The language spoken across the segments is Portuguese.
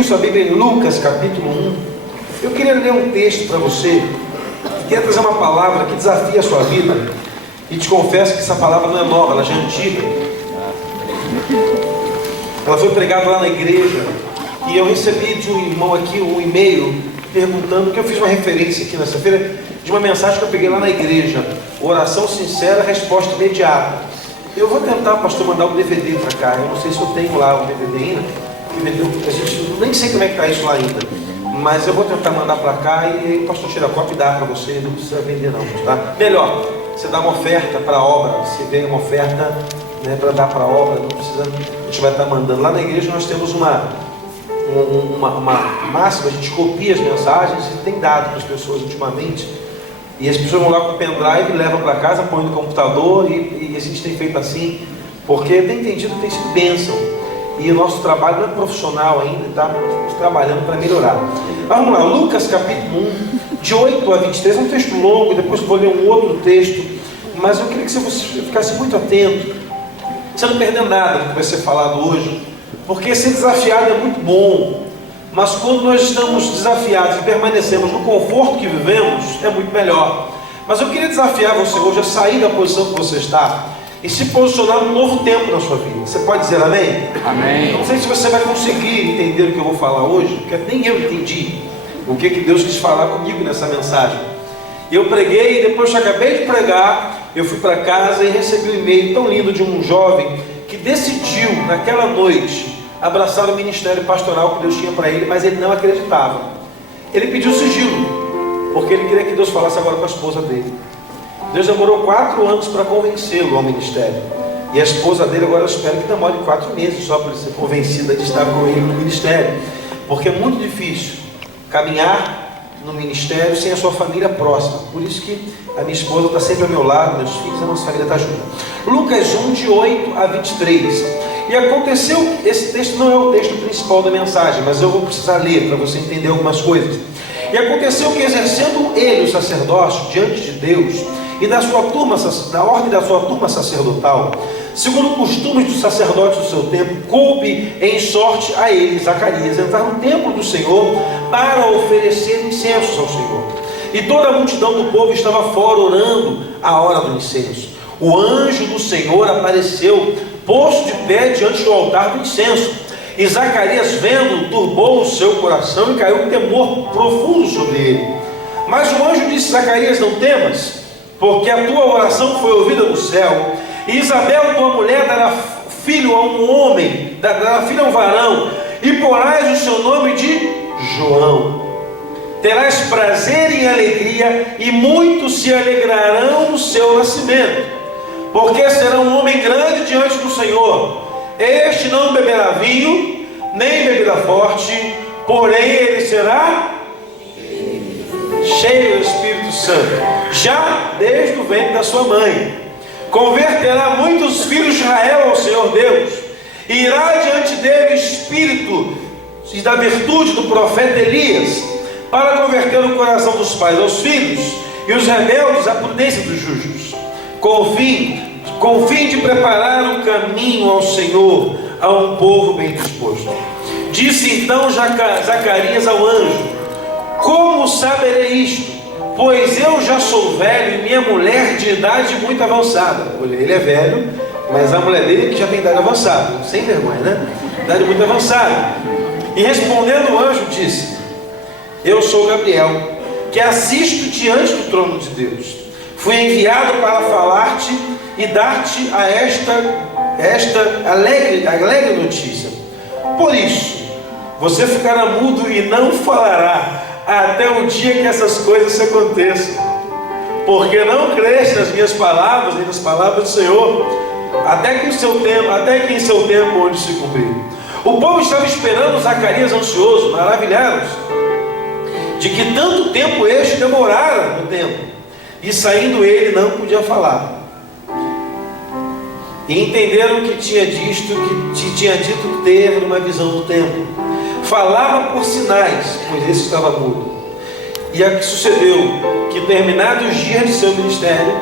comigo sua Bíblia em Lucas capítulo 1. Eu queria ler um texto para você. Queria trazer uma palavra que desafia a sua vida. E te confesso que essa palavra não é nova, ela já é antiga. Ela foi pregada lá na igreja. E eu recebi de um irmão aqui um e-mail perguntando, que eu fiz uma referência aqui nessa feira, de uma mensagem que eu peguei lá na igreja. Oração sincera, resposta imediata. Eu vou tentar, pastor, mandar um DVD para cá. Eu não sei se eu tenho lá o DVD ainda. A gente nem sei como é que está isso lá ainda. Mas eu vou tentar mandar para cá e aí o pastor tira a cópia e dá para você. Não precisa vender não, tá? Melhor, você dá uma oferta para a obra. Você vê uma oferta, né, para dar para a obra. Não precisa, a gente vai estar mandando. Lá na igreja nós temos uma máxima, a gente copia as mensagens e tem dado para as pessoas ultimamente. E as pessoas vão lá com o pendrive, levam para casa, põem no computador e a gente tem feito assim, porque tem entendido que tem sido bênção. E o nosso trabalho não é profissional ainda, está trabalhando para melhorar. Vamos lá, Lucas capítulo 1, de 8 a 23, é um texto longo, depois vou ler um outro texto, mas eu queria que você ficasse muito atento, você não perder nada do que vai ser falado hoje, porque ser desafiado é muito bom, mas quando nós estamos desafiados e permanecemos no conforto que vivemos, é muito melhor. Mas eu queria desafiar você hoje a sair da posição que você está e se posicionar num novo tempo na sua vida. Você pode dizer amém? Amém. Não sei se você vai conseguir entender o que eu vou falar hoje, porque nem eu entendi o que Deus quis falar comigo nessa mensagem. Eu preguei e depois que eu acabei de pregar, eu fui para casa e recebi um e-mail tão lindo de um jovem que decidiu naquela noite abraçar o ministério pastoral que Deus tinha para ele, mas ele não acreditava. Ele pediu sigilo, porque ele queria que Deus falasse agora com a esposa dele. Deus demorou 4 anos para convencê-lo ao ministério. E a esposa dele agora, eu espero que demore 4 meses só para ele ser convencida de estar com ele no ministério. Porque é muito difícil caminhar no ministério sem a sua família próxima. Por isso que a minha esposa está sempre ao meu lado, meus filhos, a nossa família está junto. Lucas 1, de 8 a 23. E aconteceu, esse texto não é o texto principal da mensagem, mas eu vou precisar ler para você entender algumas coisas. E aconteceu que, exercendo ele o sacerdócio diante de Deus e da ordem da sua turma sacerdotal, segundo o costume dos sacerdotes do seu tempo, coube em sorte a ele, Zacarias, entrar no templo do Senhor para oferecer incensos ao Senhor. E toda a multidão do povo estava fora orando a hora do incenso. O anjo do Senhor apareceu, posto de pé diante do altar do incenso. E Zacarias, vendo, turbou o seu coração e caiu um temor profundo sobre ele. Mas o anjo disse: Zacarias, não temas, porque a tua oração foi ouvida no céu. E Isabel, tua mulher, dará filho a um homem, dará filho a um varão, e porás o seu nome de João. Terás prazer e alegria, e muitos se alegrarão no seu nascimento, porque será um homem grande diante do Senhor. Este não beberá vinho, nem bebida forte, porém ele será cheio do Espírito Santo, já desde o ventre da sua mãe. Converterá muitos filhos de Israel ao Senhor Deus, e irá diante dele o Espírito e da virtude do profeta Elias, para converter o coração dos pais aos filhos, e os rebeldes à prudência dos justos, com o fim de preparar o caminho ao Senhor, a um povo bem disposto. Disse então Zacarias ao anjo: como saberei isto? Pois eu já sou velho e minha mulher de idade muito avançada. Ele é velho, mas a mulher dele que já tem idade avançada. Sem vergonha, né? Idade muito avançada. E respondendo o anjo disse: eu sou Gabriel, que assisto diante do trono de Deus. Fui enviado para falar-te e dar-te esta alegre notícia. Por isso, você ficará mudo e não falará até o dia que essas coisas se aconteçam, porque não creste nas minhas palavras e nas palavras do Senhor, até que em seu tempo onde se cumprir. O povo estava esperando Zacarias ansioso, maravilhados de que tanto tempo este demorara no templo, e saindo ele não podia falar. E entenderam que tinha dito ter uma visão do templo. Falava por sinais, pois esse estava mudo. E aqui sucedeu que, terminados os dias de seu ministério,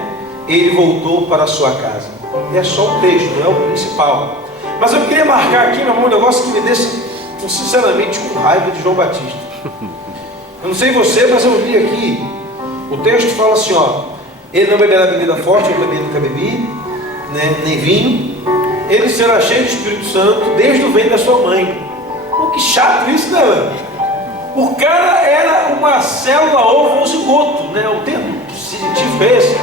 ele voltou para a sua casa. E é só o texto, não é o principal. Mas eu queria marcar aqui, meu irmão, um negócio que me deixa estou sinceramente com raiva de João Batista. Eu não sei você, mas eu li aqui, o texto fala assim, ó, ele não beberá bebida forte, eu também nunca bebi, né, nem vinho, ele será cheio do Espírito Santo desde o ventre da sua mãe. Pô, que chato isso, né, mano? O cara era uma célula ovo-zigoto, né, o termo científico é esse,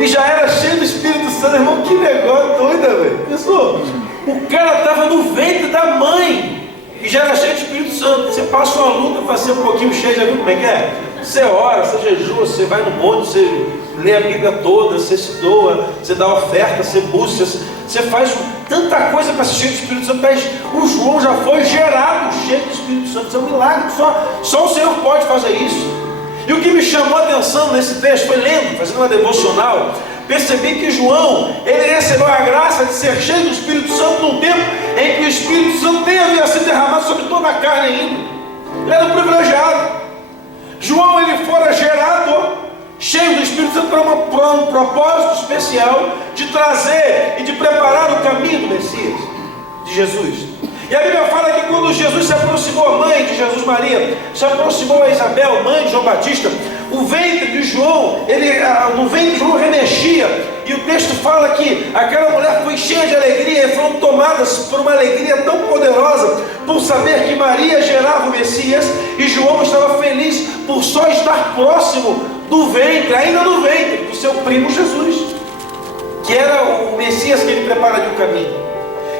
e já era cheio do Espírito Santo, irmão, que negócio doido, velho. Pensou? O cara estava no ventre da mãe e já era cheio de Espírito Santo. Você passa uma luta para ser um pouquinho cheio, já viu como é que é? Você ora, você jejua, você vai no monte, você lê a Bíblia toda, você se doa, você dá oferta, você busca, você faz tanta coisa para ser cheio do Espírito Santo. Mas o João já foi gerado cheio do Espírito Santo. Isso é um milagre, só o Senhor pode fazer isso. E o que me chamou a atenção nesse texto foi lendo, fazendo uma devocional, percebi que João, ele recebeu a graça de ser cheio do Espírito Santo num tempo em que o Espírito Santo nem havia sido derramado sobre toda a carne ainda. Ele era um privilegiado. João, ele fora gerado cheio do Espírito Santo para um propósito especial de trazer e de preparar o caminho do Messias, de Jesus. E a Bíblia fala que quando Jesus se aproximou, a mãe de Jesus, Maria, se aproximou a Isabel, mãe de João Batista, o ventre de João, no ventre de João remexia, e o texto fala que aquela mulher foi cheia de alegria, e foram tomadas por uma alegria tão poderosa, por saber que Maria gerava o Messias, e João estava feliz por só estar próximo do ventre, ainda no ventre, do seu primo Jesus, que era o Messias que ele prepara de um caminho.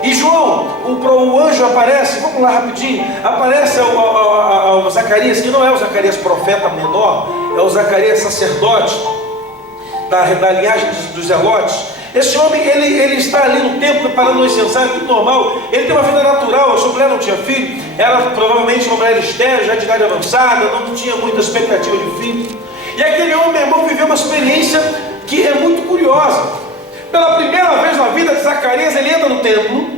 E João, o anjo aparece, vamos lá rapidinho, aparece ao Zacarias, que não é o Zacarias profeta menor, é o Zacarias sacerdote, da linhagem dos Zelotes. Esse homem, ele está ali no templo preparando o incensário, tudo normal, ele tem uma vida natural, a sua mulher não tinha filho, era provavelmente uma mulher estéril, já de idade avançada, não tinha muita expectativa de filho. E aquele homem, meu irmão, viveu uma experiência que é muito curiosa. Pela primeira vez na vida de Zacarias, ele entra no templo,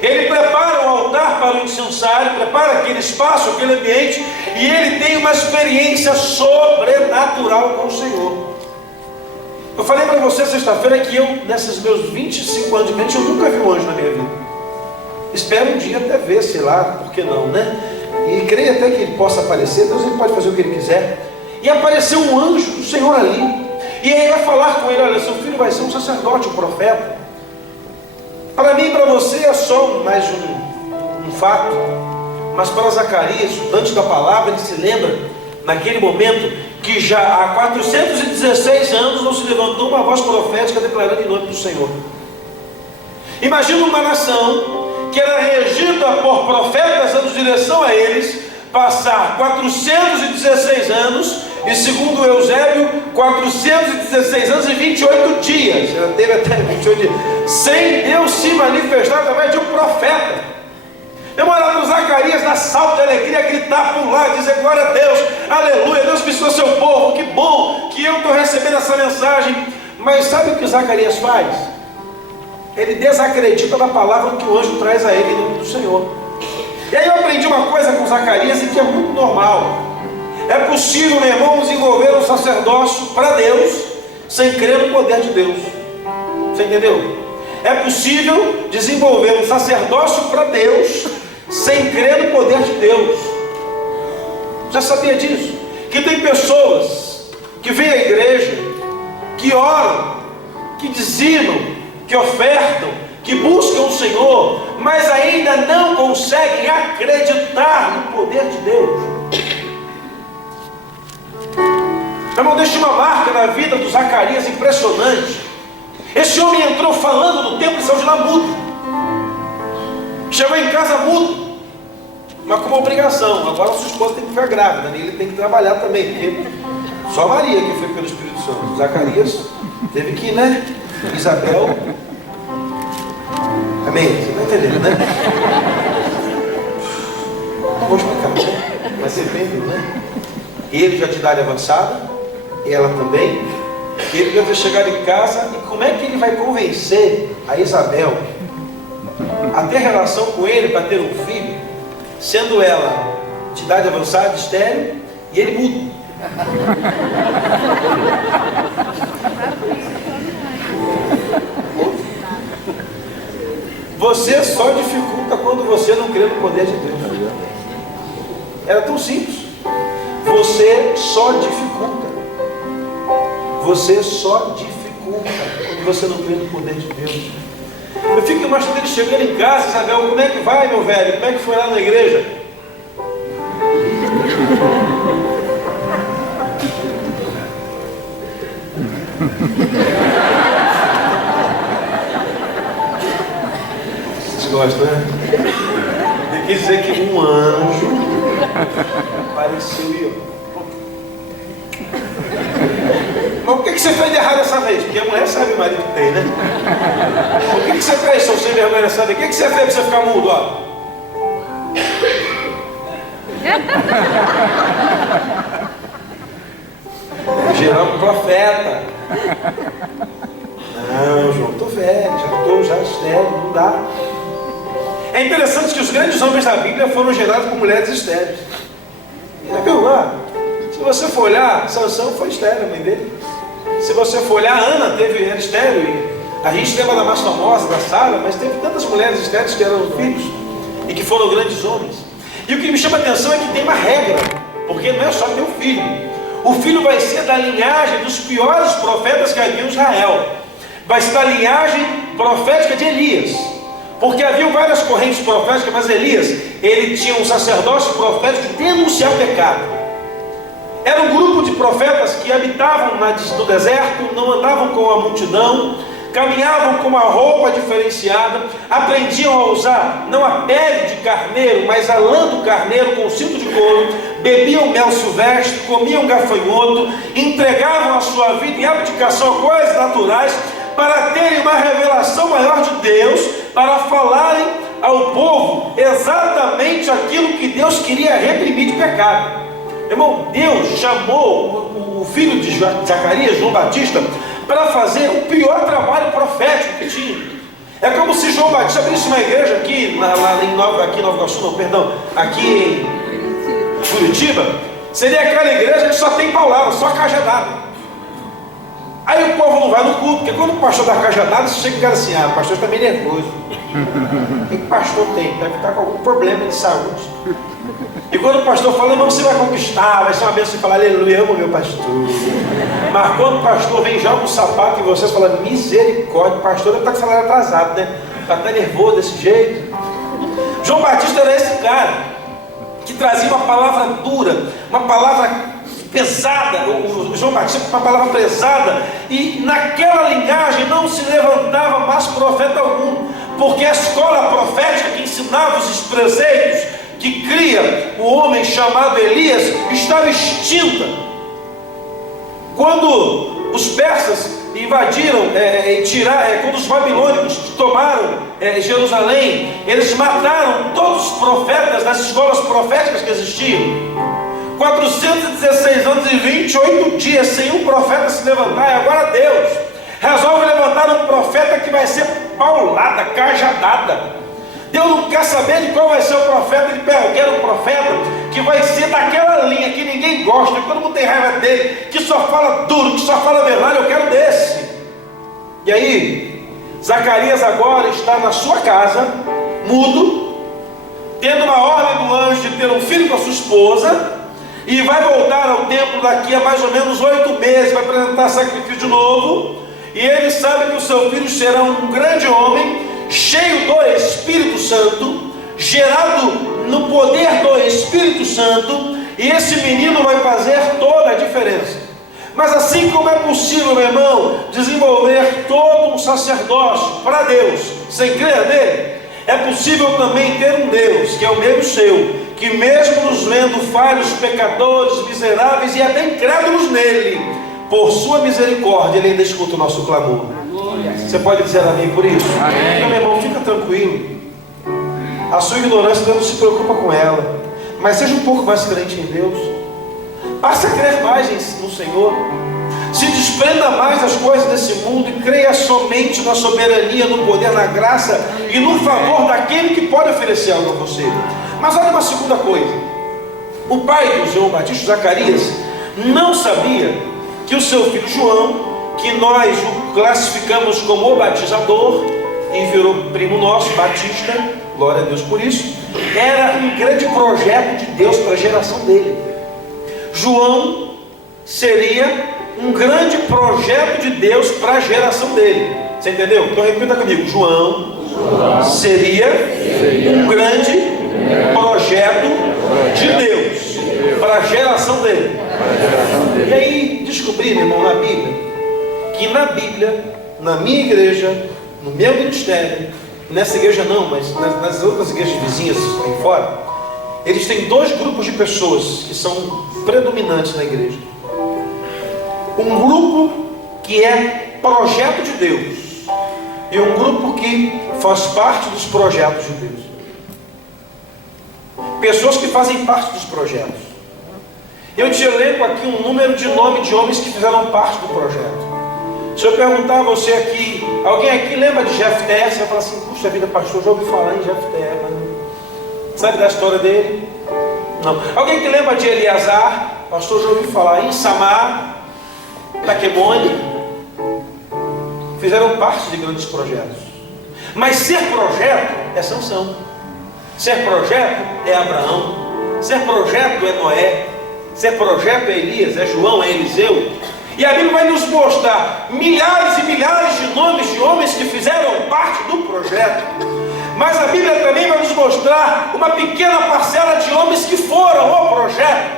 ele prepara o altar para o incensário, prepara aquele espaço, aquele ambiente, e ele tem uma experiência sobrenatural com o Senhor. Eu falei para você sexta-feira que eu, nesses meus 25 anos de mente, eu nunca vi um anjo na minha vida. Espero um dia até ver, sei lá, por que não, né? E creio até que ele possa aparecer. Deus, ele pode fazer o que ele quiser. E apareceu um anjo do Senhor ali. E aí vai falar com ele: olha, seu filho vai ser um sacerdote, um profeta. Para mim e para você é só mais um fato. Mas para Zacarias, estudante da palavra, ele se lembra, naquele momento, que já há 416 anos não se levantou uma voz profética declarando em nome do Senhor. Imagina uma nação que era regida por profetas dando direção a eles, passar 416 anos, e segundo Eusébio, 416 anos e 28 dias, ela teve até 28 dias, sem Deus se manifestar através de um profeta. Eu olhava para Zacarias, dar salto de alegria, gritar, pular, dizer glória a Deus, aleluia, Deus visitou seu povo, que bom que eu estou recebendo essa mensagem. Mas sabe o que Zacarias faz? Ele desacredita da palavra que o anjo traz a ele em nome do Senhor. E aí eu aprendi uma coisa com Zacarias, e que é muito normal. É possível, meu irmão, desenvolver um sacerdócio para Deus sem crer no poder de Deus. Você entendeu? É possível desenvolver um sacerdócio para Deus sem crer no poder de Deus. Já sabia disso? Que tem pessoas que vêm à igreja, que oram, que dizimam, que ofertam, que buscam o Senhor, mas ainda não conseguem acreditar no poder de Deus. Meu irmão, deixa uma marca na vida do Zacarias impressionante. Esse homem entrou falando no templo e saiu de lá mudo. Chegou em casa mudo, mas com uma obrigação. Agora a sua esposa tem que ficar grávida, né? Ele tem que trabalhar também, porque só Maria que foi pelo Espírito Santo. Zacarias teve que ir, né? Isabel. Amém? Você está entendendo, né? Não vou explicar, né? Mas você entendeu, né? Ele já de idade avançada, ela também. Ele deve chegar em casa, e como é que ele vai convencer a Isabel a ter relação com ele para ter um filho, sendo ela de idade avançada, estéril, e ele mudo? Você só dificulta quando você não crê no poder de Deus. Era tão simples. Você só dificulta. Você só dificulta quando você não crê no poder de Deus. Eu fico imaginando ele chegando em casa, Isabel, como é que vai, meu velho? Como é que foi lá na igreja? Vocês gostam, né? Ele quis dizer que um anjo apareceu e eu. Mas o que você fez de errado dessa vez? Porque a mulher sabe o marido que tem, né? O que você fez, seu sem vergonha dessa vez? O que você fez para você ficar mudo, ó? Gerar um profeta. Não, João, estou velho, já estéril, não dá. É interessante que os grandes homens da Bíblia foram gerados por mulheres estéreis. Já viu lá? Se você for olhar, Sansão foi estéril, a mãe dele. Se você for olhar, Ana era estéril. A gente lembra da mais famosa, da Sara, mas teve tantas mulheres estéreis que eram filhos e que foram grandes homens. E o que me chama a atenção é que tem uma regra, porque não é só ter um filho. O filho vai ser da linhagem dos piores profetas que havia em Israel. Vai ser da linhagem profética de Elias. Porque havia várias correntes proféticas, mas Elias, ele tinha um sacerdócio profético que denunciava o pecado. Era um grupo de profetas que habitavam no deserto, não andavam com a multidão, caminhavam com uma roupa diferenciada, aprendiam a usar não a pele de carneiro, mas a lã do carneiro com cinto de couro, bebiam mel silvestre, comiam gafanhoto, entregavam a sua vida em abdicação a coisas naturais, para terem uma revelação maior de Deus, para falarem ao povo exatamente aquilo que Deus queria reprimir de pecado. Irmão, Deus chamou o filho de Zacarias, João Batista, para fazer o pior trabalho profético que tinha. É como se João Batista abrisse uma igreja aqui, em Nova Iguaçu, não, perdão, aqui em Curitiba, seria aquela igreja que só tem palavra, só cajadada. Aí o povo não vai no culto, porque quando o pastor dá cajadada, você chega e fica assim, o pastor está meio nervoso. O que o pastor tem? Deve estar com algum problema de saúde. E quando o pastor fala, não, você vai conquistar, vai ser uma bênção, você fala, aleluia, amo meu pastor. Mas quando o pastor vem, joga um sapato em você, você fala, misericórdia, o pastor deve estar com o salário atrasado, né? Está até nervoso desse jeito. João Batista era esse cara, que trazia uma palavra dura, uma palavra pesada, o João Batista com uma palavra pesada, e naquela linhagem não se levantava mais profeta algum, porque a escola profética que ensinava os preceitos, que cria o homem chamado Elias, estava extinta. Quando os persas invadiram quando os babilônicos tomaram Jerusalém, eles mataram todos os profetas das escolas proféticas que existiam. 416 anos e 28 dias sem um profeta se levantar, e agora Deus resolve levantar um profeta que vai ser paulada, cajadada. Deus não quer saber de qual vai ser o profeta, ele pega, eu quero um profeta que vai ser daquela linha que ninguém gosta, que todo mundo tem raiva dele, que só fala duro, que só fala verdade, eu quero desse. E aí, Zacarias agora está na sua casa, mudo, tendo uma ordem do anjo de ter um filho com a sua esposa, e vai voltar ao templo daqui a mais ou menos 8 meses, vai apresentar sacrifício de novo, e ele sabe que o seu filho será um grande homem, cheio do Espírito Santo, gerado no poder do Espírito Santo, e esse menino vai fazer toda a diferença. Mas assim como é possível, meu irmão, desenvolver todo um sacerdócio para Deus, sem crer nele, é possível também ter um Deus, que é o meu e seu, que mesmo nos vendo falhos, pecadores, miseráveis e até incrédulos nele, por sua misericórdia, ele ainda escuta o nosso clamor. Você pode dizer amém por isso? Amém. Então, meu irmão, fica tranquilo. A sua ignorância, Deus não se preocupa com ela, mas seja um pouco mais crente em Deus. Passe a crer mais no Senhor. Se desprenda mais das coisas desse mundo e creia somente na soberania, no poder, na graça e no favor daquele que pode oferecer algo a você. Mas olha uma segunda coisa. O pai do João Batista, Zacarias, não sabia que o seu filho João, que nós o classificamos como o batizador, e virou primo nosso, batista, glória a Deus por isso. Era um grande projeto de Deus para a geração dele. João seria um grande projeto de Deus para a geração dele. Você entendeu? Então repita comigo: João seria um grande projeto de Deus para a geração dele. E aí descobri, meu irmão, na Bíblia, que na Bíblia, na minha igreja, no meu ministério, nessa igreja não, mas nas outras igrejas vizinhas aí fora, eles têm dois grupos de pessoas que são predominantes na igreja. Um grupo que é projeto de Deus e um grupo que faz parte dos projetos de Deus. Pessoas que fazem parte dos projetos. Eu te elenco aqui um número de nome de homens que fizeram parte do projeto. Se eu perguntar a você aqui, alguém aqui lembra de Jefté? Você vai falar assim: puxa vida, pastor, já ouvi falar em Jefté, mas sabe da história dele? Não. Alguém que lembra de Eleazar? Pastor, já ouvi falar em Samar, Taquemone. Fizeram parte de grandes projetos. Mas ser projeto é Sansão. Ser projeto é Abraão. Ser projeto é Noé. Ser projeto é Elias, é João, é Eliseu. E a Bíblia vai nos mostrar milhares e milhares de nomes de homens que fizeram parte do projeto. Mas a Bíblia também vai nos mostrar uma pequena parcela de homens que foram o projeto,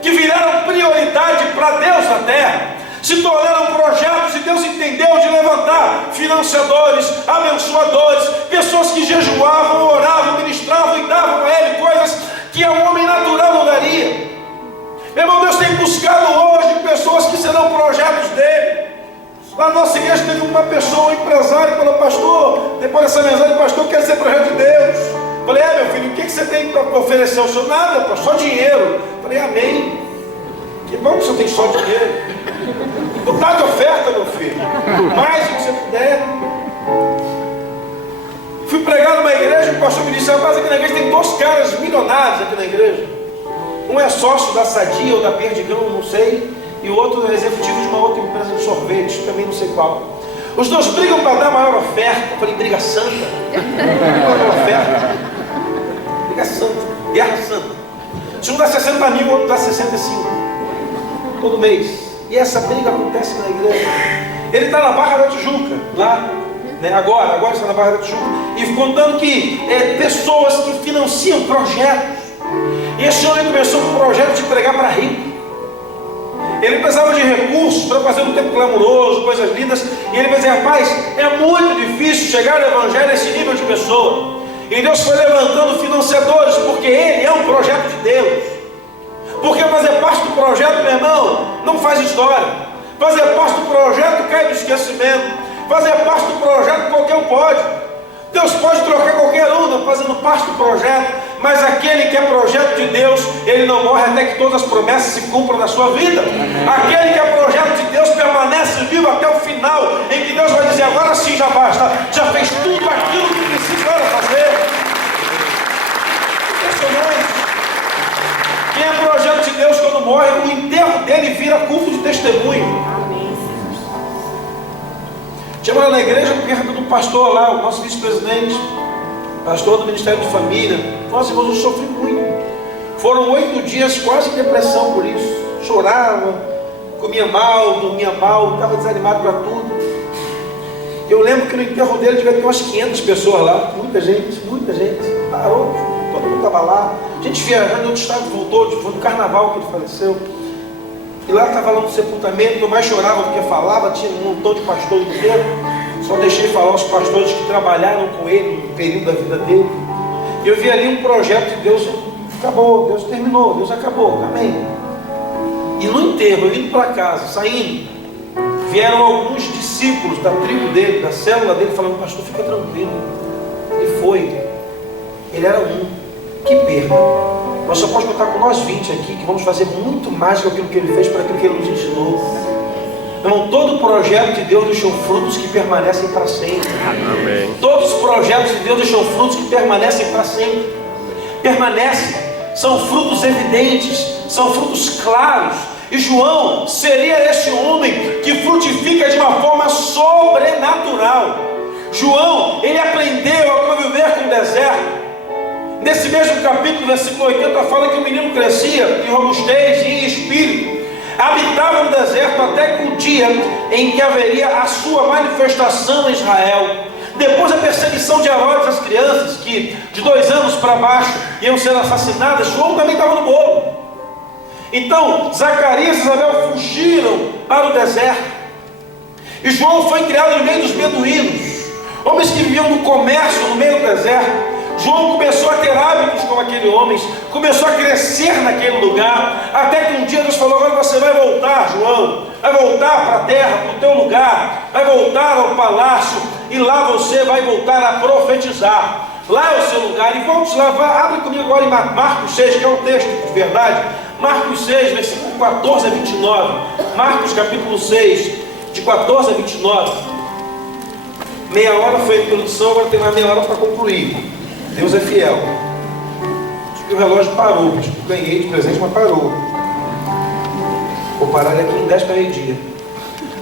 que viraram prioridade para Deus na terra, se tornaram projetos, e Deus entendeu de levantar financiadores, abençoadores, pessoas que jejuavam, oravam, ministravam e davam a Ele coisas que um homem natural não daria. Meu irmão, Deus tem buscado hoje pessoas que serão projetos dele. Lá na nossa igreja teve uma pessoa, um empresário, que falou: pastor, depois dessa mensagem, pastor, eu quero ser projeto de Deus. Falei: meu filho, o que você tem para oferecer ao senhor? Nada, pastor, só dinheiro. Falei: amém. Que bom que o senhor tem só dinheiro. Não dá de oferta, meu filho. Mais do que você puder. Fui pregar numa igreja, o pastor me disse: rapaz, aqui na igreja tem dois caras milionários aqui na igreja. Um é sócio da Sadia ou da Perdigão, não sei, e o outro é executivo de uma outra empresa de sorvete, também não sei qual. Os dois brigam para dar maior oferta. Eu falei: briga santa. Maior oferta. Briga santa. Guerra santa. Se um dá 60 mil, o outro dá 65. Todo mês. E essa briga acontece na igreja. Ele está na Barra da Tijuca, lá, né? Agora está na Barra da Tijuca, e contando que pessoas que financiam projetos. E esse homem começou um projeto de pregar para rico. Ele precisava de recursos para fazer um tempo clamoroso, coisas lindas. E ele vai dizer: rapaz, é muito difícil chegar no evangelho a esse nível de pessoa. E Deus foi levantando financiadores, porque ele é um projeto de Deus. Porque fazer parte do projeto, meu irmão, não faz história. Fazer parte do projeto cai no esquecimento. Fazer parte do projeto qualquer um pode. Deus pode trocar qualquer um fazendo parte do projeto, mas aquele que é projeto de Deus, ele não morre até que todas as promessas se cumpram na sua vida. Aquele que é projeto de Deus permanece vivo até o final, em que Deus vai dizer: agora sim já basta, já fez tudo aquilo que precisava fazer. Impressionante. Quem é projeto de Deus, quando morre, o enterro dele vira culto de testemunho. Tinha lá na igreja, porque do pastor lá, o nosso vice-presidente, pastor do Ministério de Família. Nossa, irmãos, eu sofri muito. Foram 8 dias quase em depressão por isso. Chorava, comia mal, dormia mal, estava desanimado para tudo. Eu lembro que no enterro dele devia ter umas 500 pessoas lá. Muita gente parou, todo mundo estava lá. A gente viajando em outro estado, voltou, foi no carnaval que ele faleceu. E lá estava lá no sepultamento, eu mais chorava do que falava, tinha um montão de pastores inteiro. Só deixei falar os pastores que trabalharam com ele no período da vida dele. Eu vi ali um projeto de Deus, acabou, Deus terminou, Deus acabou, amém. E no enterro, eu indo para casa, saindo, vieram alguns discípulos da tribo dele, da célula dele, falando: pastor, fica tranquilo. Ele foi, ele era um, que perda. Nós só podemos contar com nós 20 aqui, que vamos fazer muito mais do que aquilo que ele fez, para aquilo que ele nos ensinou. Irmão, todo projeto de Deus deixou frutos que permanecem para sempre. Amém. Todos os projetos de Deus deixam frutos que permanecem para sempre. Permanecem, são frutos evidentes, são frutos claros. E João seria esse homem que frutifica de uma forma sobrenatural. João, ele aprendeu a conviver com o deserto. Nesse mesmo capítulo, versículo 80, fala que o menino crescia em robustez e em espírito, habitava no deserto até que o dia em que haveria a sua manifestação em Israel. Depois da perseguição de Herodes às crianças, que de 2 anos para baixo iam ser assassinadas, João também estava no bolo. Então, Zacarias e Isabel fugiram para o deserto. E João foi criado no meio dos beduínos, homens que viviam no comércio no meio do deserto. João começou a ter hábitos como aquele homem, começou a crescer naquele lugar, até que um dia Deus falou: agora você vai voltar, João, vai voltar para a terra, para o teu lugar, vai voltar ao palácio, e lá você vai voltar a profetizar. Lá é o seu lugar, e vamos lá, abre comigo agora em Marcos 6, que é um texto de verdade. Marcos 6, versículo 14 a 29. Marcos capítulo 6, de 14 a 29. Meia hora foi a introdução, agora tem mais meia hora para concluir. Deus é fiel. Acho que o relógio parou, acho que eu ganhei de presente, mas parou. Vou parar ele aqui em 10 para meio-dia.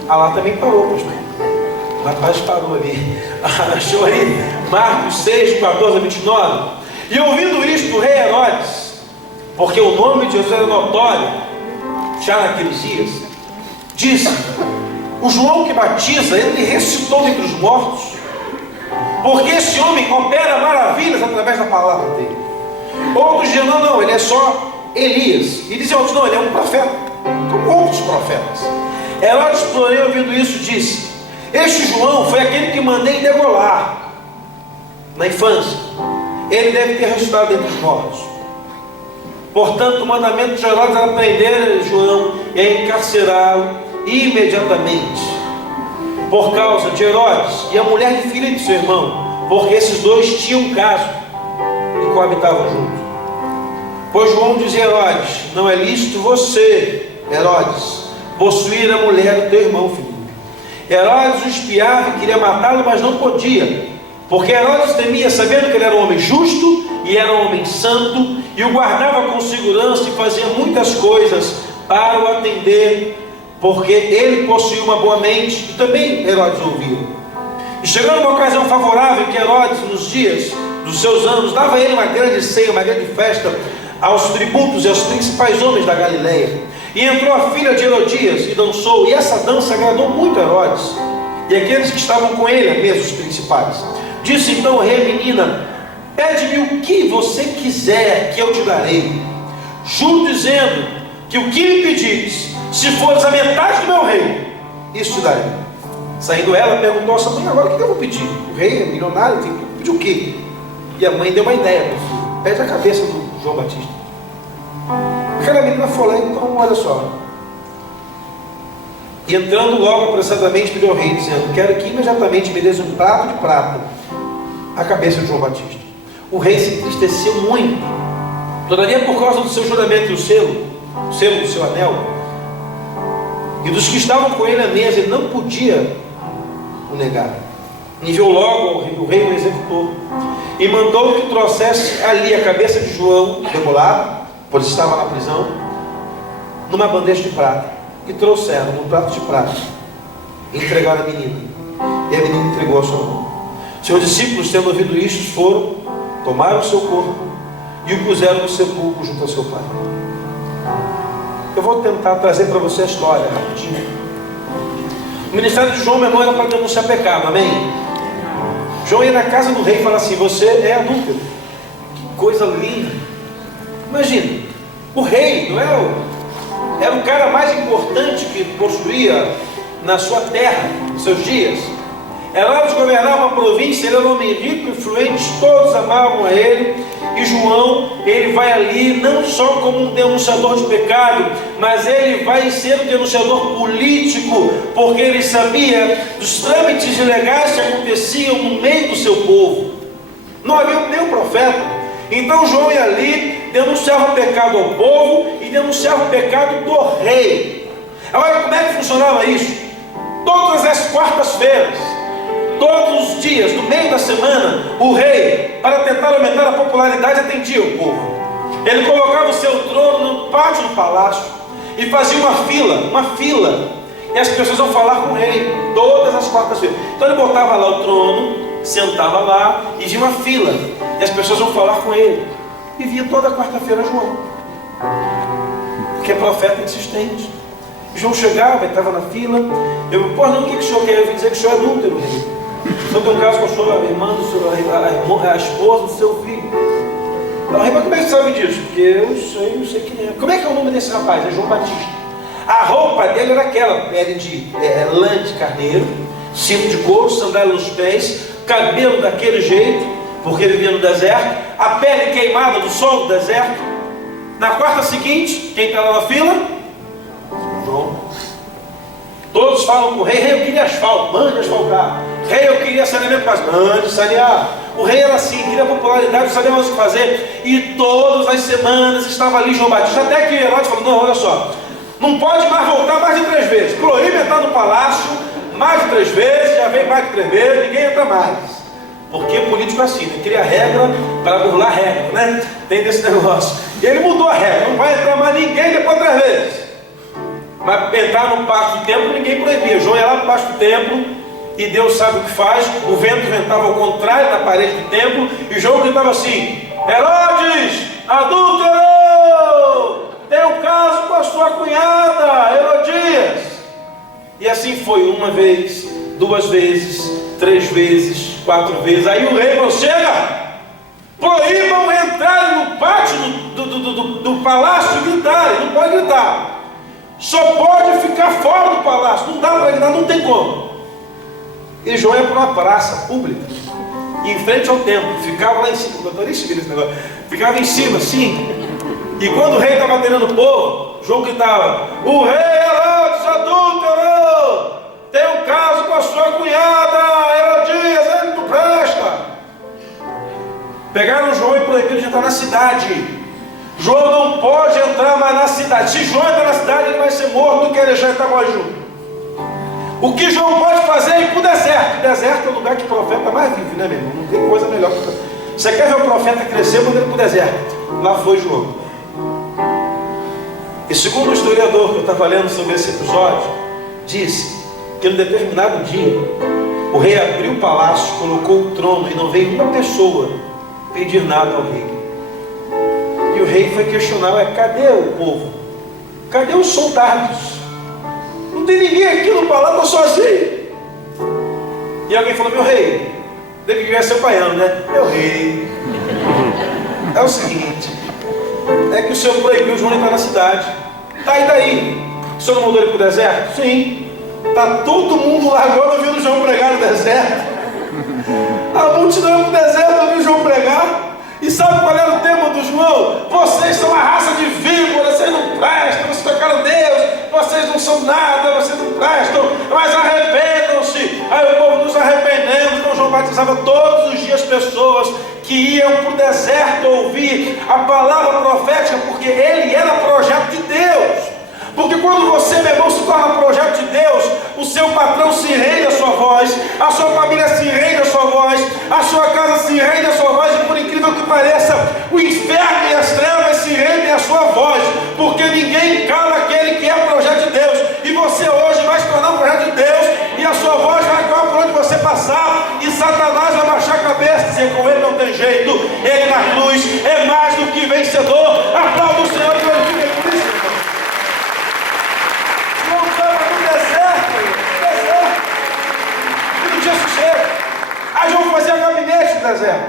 Ah, lá também parou, pastor. O rapaz parou ali. Achou aí? Marcos 6, 14 a 29. E ouvindo isto, o rei Herodes, porque o nome de Jesus era notório já naqueles dias, disse: o João que batiza, ele ressuscitou dentre os mortos, porque esse homem opera maravilhas através da palavra dele. Outros diziam: não, ele é só Elias. E diziam outros: não, ele é um profeta, como outros profetas. Herodes, porém, ouvindo isso, disse: este João foi aquele que mandei degolar na infância. Ele deve ter ressuscitado dentre os mortos. Portanto, o mandamento de Herodes era prender João e encarcerá-lo imediatamente, por causa de Herodes e a mulher de Filipe, seu irmão, porque esses dois tinham um caso e coabitavam juntos. Pois João dizia a Herodes: não é lícito você, Herodes, possuir a mulher do teu irmão Filipe. Herodes o espiava e queria matá-lo, mas não podia, porque Herodes temia, sabendo que ele era um homem justo e era um homem santo, e o guardava com segurança e fazia muitas coisas para o atender, porque ele possuía uma boa mente, e também Herodes ouvia. E chegando uma ocasião favorável, que Herodes, nos dias dos seus anos, dava a ele uma grande ceia, uma grande festa, aos tributos e aos principais homens da Galileia. E entrou a filha de Herodias e dançou, e essa dança agradou muito a Herodes e aqueles que estavam com ele, a mesa, os principais. Disse então o rei: menina, pede-me o que você quiser, que eu te darei. Juro dizendo que o que me pedires, se fores a metade do meu reino, isso te darei. Saindo ela, perguntou a sua mãe: agora o que eu vou pedir? O rei é milionário, tem que pedir o quê? E a mãe deu uma ideia para o filho: pede a cabeça do João Batista. Aquela menina foi lá, então olha só. E entrando logo apressadamente, pediu ao rei, dizendo: quero que imediatamente me des um prato de prata, a cabeça de João Batista. O rei se entristeceu muito. Todavia, por causa do seu juramento e o selo do seu anel, e dos que estavam com ele à mesa, ele não podia o negar. Enviou logo o rei o executor, e mandou que trouxesse ali a cabeça de João degolada, pois estava na prisão, numa bandeja de prata. E trouxeram um prato de prata, e entregaram a menina, e a menina entregou a sua mão. Seus discípulos, tendo ouvido isto, foram, tomaram o seu corpo e o puseram no sepulcro junto ao seu pai. Eu vou tentar trazer para você a história rapidinho. O ministério de João, meu irmão, era para denunciar pecado, amém? João ia na casa do rei e falava assim: você é adúltero. Que coisa linda. Imagina, o rei, não é era o cara mais importante que possuía na sua terra, nos seus dias. Herodes governava uma província, ele era um homem rico, influente, todos amavam a ele. E João, ele vai ali não só como um denunciador de pecado, mas ele vai ser um denunciador político, porque ele sabia dos trâmites ilegais que aconteciam no meio do seu povo. Não havia nenhum profeta. Então João ia ali, denunciava o pecado ao povo e denunciava o pecado do rei. Agora, como é que funcionava isso? Todas as quartas-feiras, todos os dias, no meio da semana, o rei, para tentar aumentar a popularidade, atendia o povo. Ele colocava o seu trono no pátio do palácio e fazia uma fila, E as pessoas vão falar com o rei, todas as quartas-feiras. Então ele botava lá o trono, sentava lá, e vinha uma fila. E as pessoas vão falar com ele. E via toda quarta-feira João. Porque é profeta insistente. João chegava, entrava na fila. Eu, pô, não, o que o senhor quer? Eu vim dizer que o senhor é adúltero, rei. O senhor tem um caso com a sua irmã, a esposa do seu filho. Não, rei, mas como é que você sabe disso? Porque eu sei quem é. Como é que é o nome desse rapaz? É João Batista. A roupa dele era aquela, pele de lã de carneiro, cinto de couro, sandália nos pés, cabelo daquele jeito, porque ele vivia no deserto, a pele queimada do sol do deserto. Na quarta seguinte, quem está lá na fila? João. Todos falam com o rei: rei, eu queria asfalto, mande asfaltar. Rei, eu queria saneamento, mas mande sanear. O rei era assim, queria popularidade, não sabia mais o que fazer. E todas as semanas estava ali João Batista, até que Herodes falou: não, olha só, não pode mais voltar mais de 3 vezes. Proíbe entrar no palácio mais de 3 vezes, já vem mais de 3 vezes, ninguém entra mais. Porque político é assim, né? Cria regra para burlar regra, né? Tem desse negócio. E ele mudou a regra, não vai entrar mais ninguém depois de 3 vezes. Mas entrar no pátio do templo ninguém proibia. João ia lá no pátio do templo, e Deus sabe o que faz. O vento ventava ao contrário da parede do templo, e João gritava assim: Herodes, adúltero! Tem um caso com a sua cunhada, Herodias. E assim foi, 1 vez, 2 vezes, 3 vezes, 4 vezes. Aí o rei falou: chega! Proíbam entrar no pátio do palácio e gritarem. Não pode gritar. Só pode ficar fora do palácio. Não dá para gritar, não tem como. E João ia para uma praça pública, em frente ao templo. Ficava lá em cima. Eu estou nem seguindo esse negócio. Ficava em cima, assim. E quando o rei estava atendendo o povo, João gritava: o rei Herodes, adúltero, tem um caso com a sua cunhada, Herodias, ele não presta. Pegaram João e proibiram de entrar na cidade. João não pode entrar mais na cidade. Se João entrar na cidade, ele vai ser morto, não quer deixar ele estar mais junto. O que João pode fazer é ir para o deserto. O deserto é o lugar que o profeta mais vive, né, meu irmão? Não tem coisa melhor. Você quer ver o profeta crescer, manda ele para o deserto. Lá foi João. E segundo o historiador que eu estava lendo sobre esse episódio, disse que em determinado dia, o rei abriu o palácio, colocou o trono e não veio uma pessoa pedir nada ao rei. E o rei foi questionar: cadê o povo? Cadê os soldados? Não tem ninguém aqui no palácio, estou sozinho. E alguém falou: meu rei, deve que ser o baiano, né? Meu rei, é o seguinte, é que o senhor proibiu João entrar na cidade. Tá, e daí? O senhor não mandou ele para o deserto? Sim. Está todo mundo lá agora ouvindo João pregar no deserto. A multidão ia para o deserto ouvindo João pregar. E sabe qual era o tema do João? Vocês são a raça de víboras, vocês não prestam, vocês tocaram Deus, vocês não são nada, vocês não prestam, mas arrependam-se. Aí o povo nos arrependemos. Então João batizava todos os dias pessoas que iam para o deserto ouvir a palavra profética, porque ele era projeto de Deus. Porque quando você, meu irmão, se torna projeto de Deus, o seu patrão se rende à sua voz, a sua família se rende à sua voz, a sua casa se rende à sua voz, e por incrível que pareça, o inferno e as trevas se rendem à sua voz, porque ninguém cala aquele que é projeto de Deus. E você hoje vai se tornar projeto de Deus, e a sua voz vai ecoar por onde você passar, e Satanás vai baixar a cabeça e dizer: com ele não tem jeito, ele na cruz é mais do que vencedor. Aplauda o Senhor e glorifique por isso. Aí João fazia gabinete no deserto.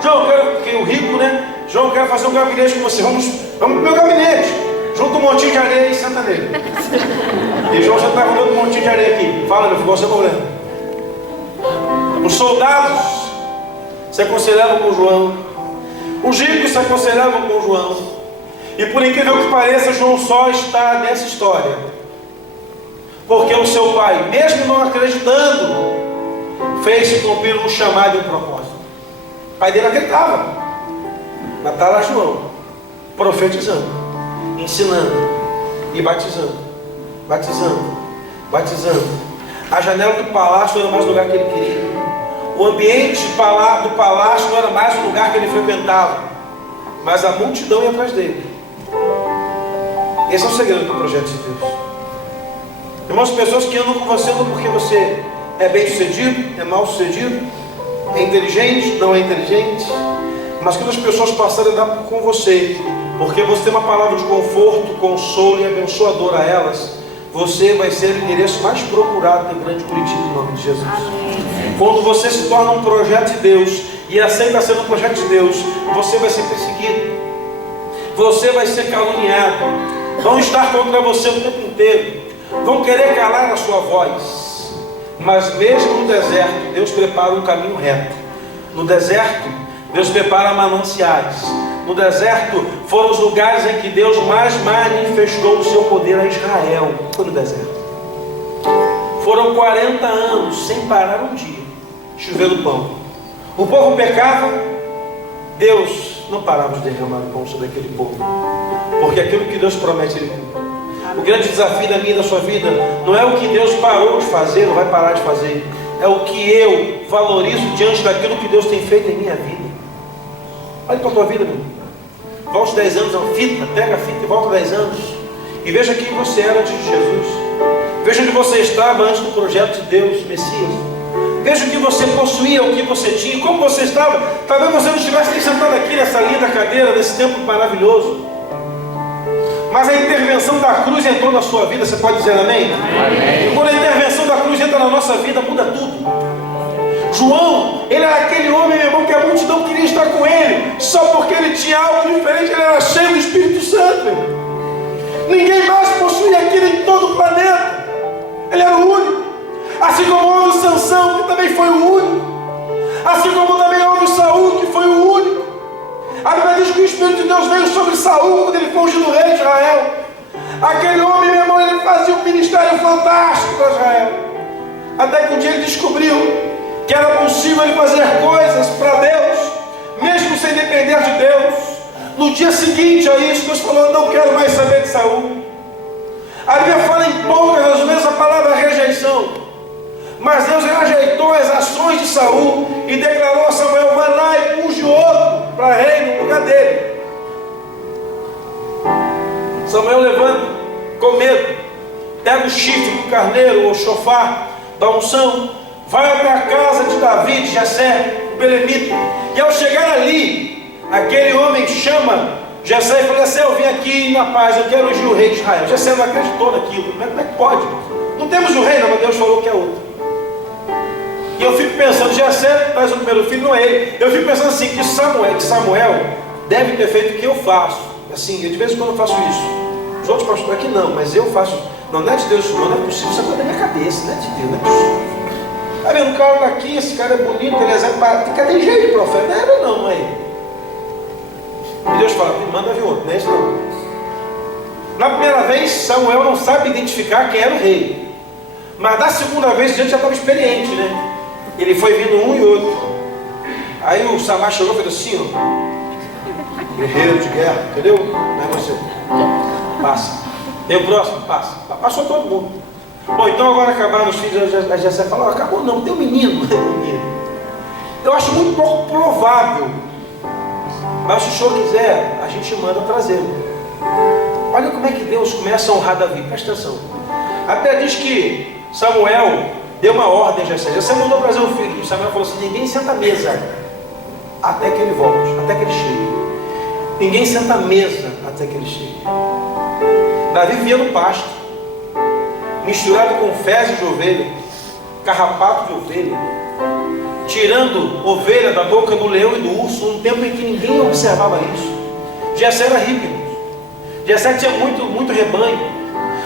João, eu quero que o rico, né? João, eu quero fazer um gabinete com você. Vamos para o meu gabinete. Junta um montinho de areia e senta nele. E João já está com um montinho de areia aqui. Fala, meu filho, qual é o seu problema? Os soldados se aconselhavam com João. Os ricos se aconselhavam com João. E por incrível que pareça, João só está nessa história porque o seu pai, mesmo não acreditando, fez-se cumprir um chamado e um propósito. O pai dele acreditava, mas está lá João, profetizando, ensinando e batizando, batizando, batizando. A janela do palácio não era mais o lugar que ele queria. O ambiente do palácio não era mais o lugar que ele frequentava, mas a multidão ia atrás dele. Esse é o segredo do projeto de Deus. Irmãos, pessoas que andam com você não porque você é bem sucedido, é mal sucedido, é inteligente, não é inteligente, mas quando as pessoas passarem a andar com você, porque você tem uma palavra de conforto, consolo e abençoador a elas, você vai ser o endereço mais procurado da grande Curitiba, em nome de Jesus. Amém. Quando você se torna um projeto de Deus e aceita ser um projeto de Deus, você vai ser perseguido, você vai ser caluniado, vão estar contra você o tempo inteiro, vão querer calar a sua voz, mas mesmo no deserto, Deus prepara um caminho reto. No deserto, Deus prepara mananciais. No deserto, foram os lugares em que Deus mais manifestou o seu poder a Israel. Foi no deserto. Foram 40 anos, sem parar um dia, chovendo pão. O povo pecava, Deus não parava de derramar o pão sobre aquele povo, porque aquilo que Deus promete, Ele cumpre. O grande desafio da minha e da sua vida não é o que Deus parou de fazer ou vai parar de fazer, é o que eu valorizo diante daquilo que Deus tem feito em minha vida. Olha para a tua vida, meu irmão. Volte 10 anos, pega a fita e volta 10 anos e veja quem você era antes de Jesus. Veja onde você estava antes do projeto de Deus, Messias. Veja o que você possuía, o que você tinha, como você estava. Talvez você não estivesse nem sentado aqui nessa linda cadeira, nesse templo maravilhoso, mas a intervenção da cruz entrou na sua vida. Você pode dizer amém? Amém. E quando a intervenção da cruz entra na nossa vida, muda tudo. João, ele era aquele homem, meu irmão, que a multidão queria estar com ele, só porque ele tinha algo diferente, ele era cheio do Espírito Santo. Ninguém mais possuía aquilo em todo o planeta. Ele era o único. Assim como houve o Sansão, que também foi o único. Assim como também houve o Saul, que foi o único. A Bíblia diz que o Espírito de Deus veio sobre Saul quando ele foi ungido rei de Israel. Aquele homem, meu irmão, ele fazia um ministério fantástico para Israel. Até que um dia ele descobriu que era possível ele fazer coisas para Deus, mesmo sem depender de Deus. No dia seguinte a isso, Deus falou: não quero mais saber de Saul. A Bíblia fala em poucas das vezes a palavra rejeição, mas Deus rejeitou as ações de Saul e declarou a Samuel: vai lá e unge outro para rei no lugar dele. Samuel levanta com medo, pega o chifre do carneiro, o chofar da unção, vai até a casa de Davi, de Jessé, o belemita, e ao chegar ali, aquele homem chama Jessé e fala: Jessé, eu vim aqui na paz, eu quero ungir o rei de Israel. Jessé não acreditou naquilo. Como é que pode? Não temos o rei, não, mas Deus falou que é outro. E eu fico pensando: Jessé traz o primeiro filho, não é ele. Eu fico pensando assim, que Samuel deve ter feito o que eu faço. Assim, eu de vez em quando eu faço isso. Os outros pastores aqui não, mas eu faço. Não é de Deus, não é possível, isso é coisa da minha cabeça, não é de Deus, não é possível. Tá vendo, o cara está aqui, esse cara é bonito, ele é exemplar, tem jeito de profeta, não era não, mãe. E Deus fala: manda vir outro, não é isso não. Na primeira vez, Samuel não sabe identificar quem era o rei, mas da segunda vez, a gente já estava experiente, né? Ele foi vindo um e outro. Aí o Samar chegou e falou assim: ó, guerreiro de guerra, entendeu? Não é você. Passa. Tem o próximo? Passa. Passou todo mundo. Bom, então agora acabaram os filhos. A Jessé falou: acabou não, tem um menino. Eu acho muito pouco provável, mas se o senhor quiser, a gente manda trazê-lo. Olha como é que Deus começa a honrar Davi, presta atenção. Até diz que Samuel deu uma ordem a Jessé. Jessé mandou trazer um filho, e Samuel falou assim: ninguém senta à mesa até que ele volte, até que ele chegue. Ninguém senta à mesa até que ele chegue. Davi vivia no pasto, misturado com fezes de ovelha, carrapato de ovelha, tirando ovelha da boca do leão e do urso, num tempo em que ninguém observava isso. Jessé era rico, irmãos. Jessé tinha muito rebanho.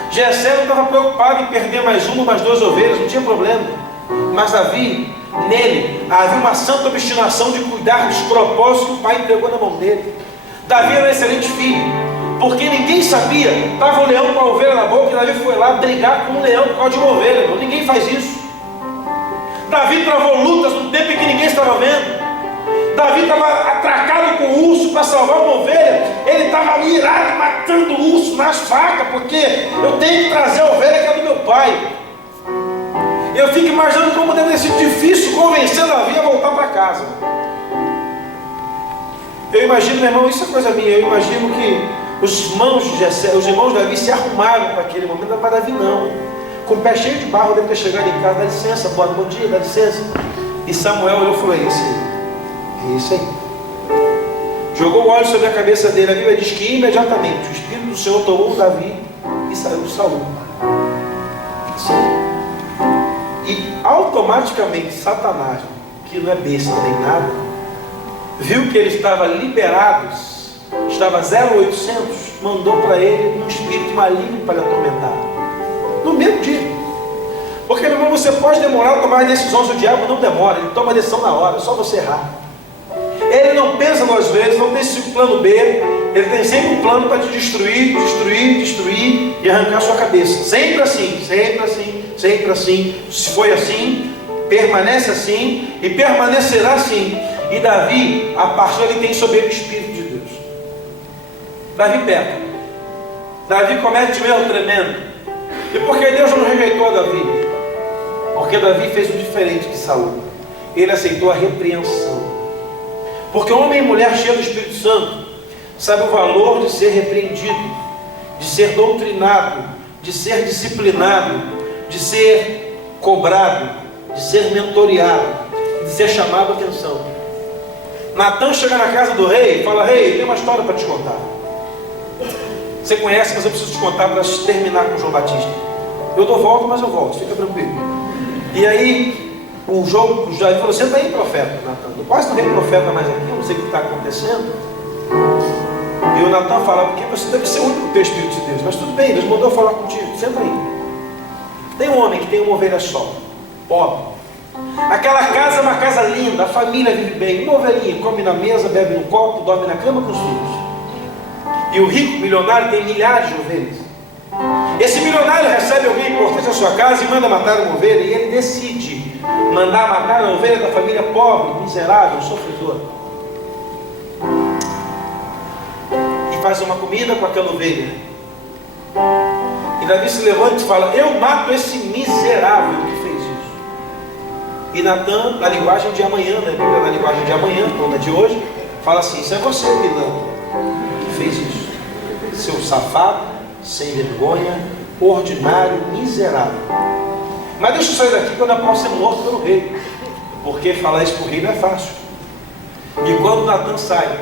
Jessé não estava preocupado em perder mais uma, mais duas ovelhas, não tinha problema. Mas Davi, nele, havia uma santa obstinação de cuidar dos propósitos que o pai entregou na mão dele. Davi era um excelente filho, porque ninguém sabia. Estava o leão com a ovelha na boca e Davi foi lá brigar com o leão por causa de uma ovelha. Irmão. Ninguém faz isso. Davi travou lutas no tempo em que ninguém estava vendo. Davi estava atracado com o urso para salvar uma ovelha. Ele estava irado, matando o urso nas facas, porque eu tenho que trazer a ovelha que é do meu pai. Eu fico imaginando como deve ter sido difícil convencer Davi a voltar para casa. Eu imagino, meu irmão, isso é coisa minha, eu imagino que os irmãos de Davi se arrumaram para aquele momento, mas para Davi não. com o pé cheio de barro, deve ter chegado em casa, dá licença, bom dia, dá licença. E Samuel olhou e falou, é isso aí. Jogou o óleo sobre a cabeça dele. A Bíblia diz que imediatamente o Espírito do Senhor tomou Davi e saiu de Saul. Sim. E automaticamente Satanás, que não é besta nem nada, viu que ele estava liberado, estava 0800, mandou para ele um espírito maligno para lhe atormentar. No mesmo dia. Porque, meu irmão, você pode demorar a tomar decisões, o diabo não demora, ele toma a decisão na hora, é só você errar. Ele não pensa duas vezes, não tem esse plano B, ele tem sempre um plano para te destruir e arrancar sua cabeça. Sempre assim, sempre assim, sempre assim. Se foi assim, permanece assim e permanecerá assim. E Davi, a partir ele tem sobre ele o Espírito de Deus. Davi peca. Davi comete um erro tremendo. E por que Deus não rejeitou a Davi? Porque Davi fez o diferente de Saul. Ele aceitou a repreensão. Porque homem e mulher cheio do Espírito Santo sabe o valor de ser repreendido, de ser doutrinado, de ser disciplinado, de ser cobrado, de ser mentoreado, de ser chamado a atenção. Natan chega na casa do rei e fala, rei, tem uma história para te contar. Você conhece, mas eu preciso te contar para terminar com João Batista. Eu dou volta, mas eu volto, fica tranquilo. E aí o Jair falou, senta aí, profeta, Natan. Quase não vem profeta mais aqui, eu não sei o que está acontecendo. E o Natan fala, porque você deve ser o único que tem o Espírito de Deus. Mas tudo bem, Deus mandou falar contigo, senta aí. Tem um homem que tem uma ovelha só, pobre. Aquela casa é uma casa linda, a família vive bem, uma ovelhinha, come na mesa, bebe no copo, dorme na cama com os filhos. E o rico milionário tem milhares de ovelhas. Esse milionário recebe alguém importante na sua casa e manda matar uma ovelha, e ele decide mandar matar a ovelha da família pobre, miserável, sofredora. E faz uma comida com aquela ovelha. E Davi se levanta e fala, eu mato esse miserável que fez isso. E Natan, na linguagem de amanhã, né? Na linguagem de amanhã, não na de hoje, fala assim, isso é você, pilantra, que fez isso. Seu safado, sem vergonha, ordinário, miserável. Mas deixa eu sair daqui quando eu posso ser morto pelo rei, porque falar isso para o rei não é fácil. E quando Natan sai,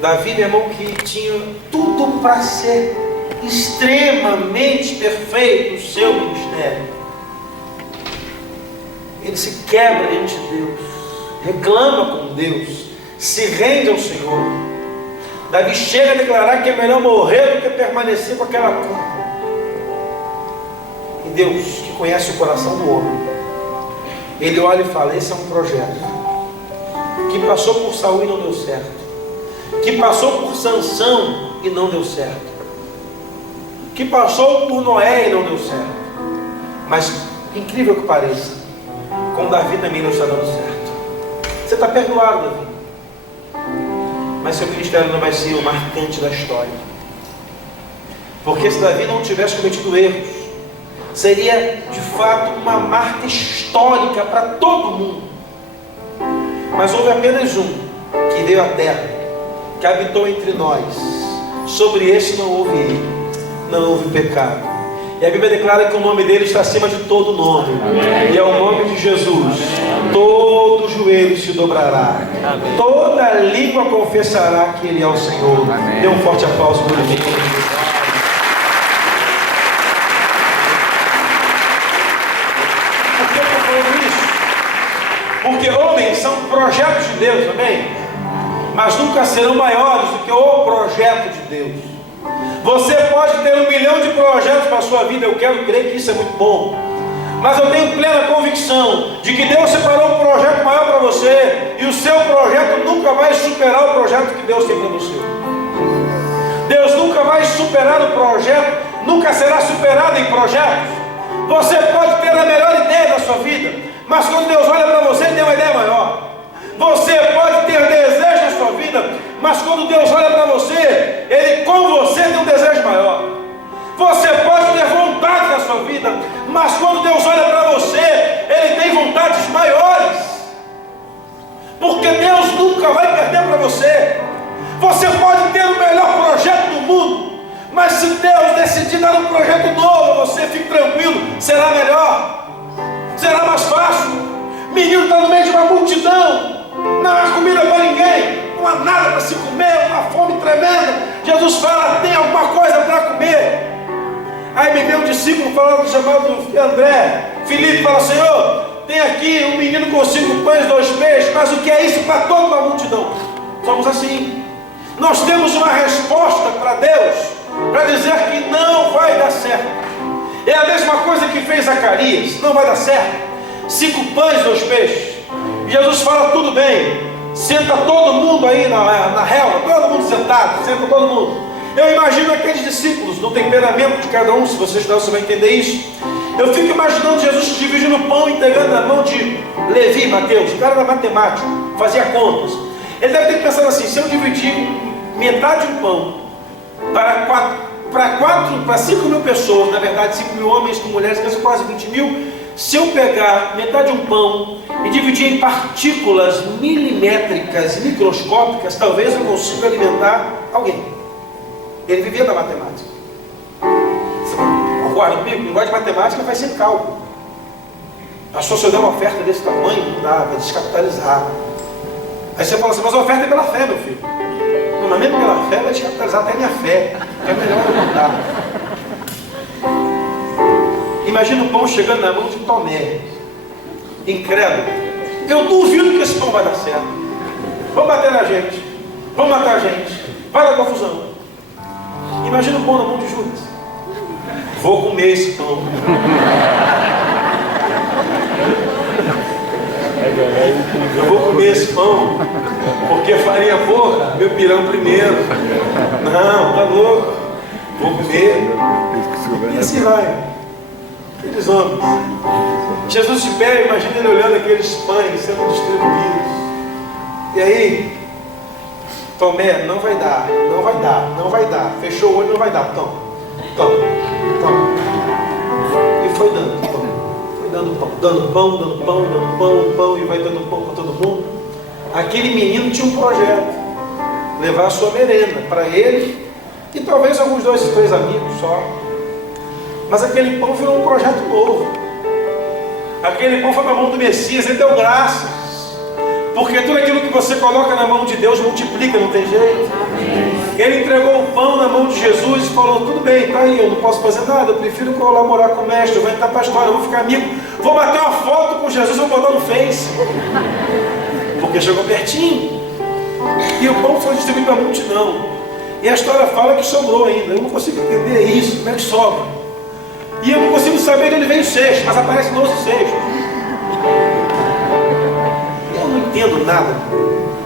Davi, meu irmão, que tinha tudo para ser extremamente perfeito o seu ministério, ele se quebra diante de Deus, reclama com Deus, se rende ao Senhor. Davi chega a declarar que é melhor morrer do que permanecer com aquela culpa. E Deus, que conhece o coração do homem, ele olha e fala, esse é um projeto que passou por Saul e não deu certo, que passou por Sansão e não deu certo, que passou por Noé e não deu certo, mas incrível que pareça, com Davi também não está dando certo. Você está perdoado, Davi, mas seu ministério não vai ser o marcante da história. Porque se Davi não tivesse cometido erros, seria de fato uma marca histórica para todo mundo. Mas houve apenas um que veio à terra, que habitou entre nós. Sobre esse não houve erro, não houve pecado. E a Bíblia declara que o nome dele está acima de todo nome. Amém. E é o nome de Jesus. Amém. Todo joelho se dobrará. Amém. Toda língua confessará que Ele é o Senhor. Amém. Dê um forte aplauso para mim. Por que eu estou falando isso? Porque homens são projetos de Deus, amém? Mas nunca serão maiores do que o projeto de Deus. Você pode ter 1 milhão de projetos para a sua vida, eu quero crer que isso é muito bom, mas eu tenho plena convicção de que Deus separou um projeto maior para você, e o seu projeto nunca vai superar o projeto que Deus tem para você. Deus nunca vai superar o projeto, nunca será superado em projetos. Você pode ter a melhor ideia da sua vida, mas quando Deus olha para você, Ele tem uma ideia maior. Você pode ter desejo na sua vida, mas quando Deus olha para você, Ele com você tem um desejo maior. Você pode ter vontade na sua vida, mas quando Deus olha para você, Ele tem vontades maiores. Porque Deus nunca vai perder para você. Você pode ter o melhor projeto do mundo, mas se Deus decidir dar um projeto novo a você, fique tranquilo, será melhor, será mais fácil. Menino está no meio de uma multidão, não há comida para ninguém, não há nada para se comer, uma fome tremenda. Jesus fala, tem alguma coisa para comer. Aí me veio um discípulo falando, chamado André. Filipe fala, Senhor, tem aqui um menino com 5 pães e 2 peixes, mas o que é isso para toda uma multidão? Somos assim. Nós temos uma resposta para Deus, para dizer que não vai dar certo. É a mesma coisa que fez Zacarias, não vai dar certo. 5 pães e 2 peixes. Jesus fala, tudo bem, senta todo mundo aí na relva, todo mundo sentado, senta todo mundo. Eu imagino aqueles discípulos, no temperamento de cada um, se você estudar você vai entender isso. Eu fico imaginando Jesus dividindo o pão e entregando na mão de Levi, Mateus, o cara da matemática, fazia contas. Ele deve ter pensado assim, se eu dividir metade de um pão para 5 mil pessoas, na verdade 5 mil homens com mulheres, que são quase 20 mil, se eu pegar metade de um pão e dividir em partículas milimétricas, microscópicas, talvez eu consiga alimentar alguém. Ele vivia da matemática. Agora, quem gosta de matemática faz sempre cálculo. Achou se eu der uma oferta desse tamanho, não dá, vai descapitalizar. Aí você fala assim, mas a oferta é pela fé, meu filho. Não, mas mesmo pela fé vai descapitalizar até a minha fé. É melhor eu não dar. Imagina o pão chegando na mão de Tomé, incrédulo. Eu duvido que esse pão vai dar certo. Vão bater na gente, vão matar a gente, vai dar confusão. Imagina o pão na mão de Judas. Vou comer esse pão. Eu vou comer esse pão, porque farinha pouca, meu pirão primeiro. Não, tá louco. Vou comer. E assim vai. Aqueles homens. Jesus de pé, imagina ele olhando aqueles pães sendo distribuídos. E aí, Tomé, não vai dar, não vai dar, não vai dar. Fechou o olho, não vai dar. Toma, toma, toma. E foi dando pão. Foi dando pão, dando pão, dando pão, dando pão, pão, e vai dando pão para todo mundo. Aquele menino tinha um projeto. Levar a sua merenda para ele e talvez alguns 2 ou 3 amigos só. Mas aquele pão virou um projeto novo. Aquele pão foi para a mão do Messias, ele deu graças. Porque tudo aquilo que você coloca na mão de Deus multiplica, não tem jeito. Ele entregou o pão na mão de Jesus e falou, tudo bem, tá aí, eu não posso fazer nada, eu prefiro colaborar com o mestre, eu vou entrar para a história, eu vou ficar amigo, vou bater uma foto com Jesus, vou botar no Face. Porque chegou pertinho. E o pão foi distribuído para a multidão. E a história fala que sobrou ainda. Eu não consigo entender isso, como é que sobra. E eu não consigo saber de onde vem o cesto, mas aparece 12 cestos. Eu não entendo nada.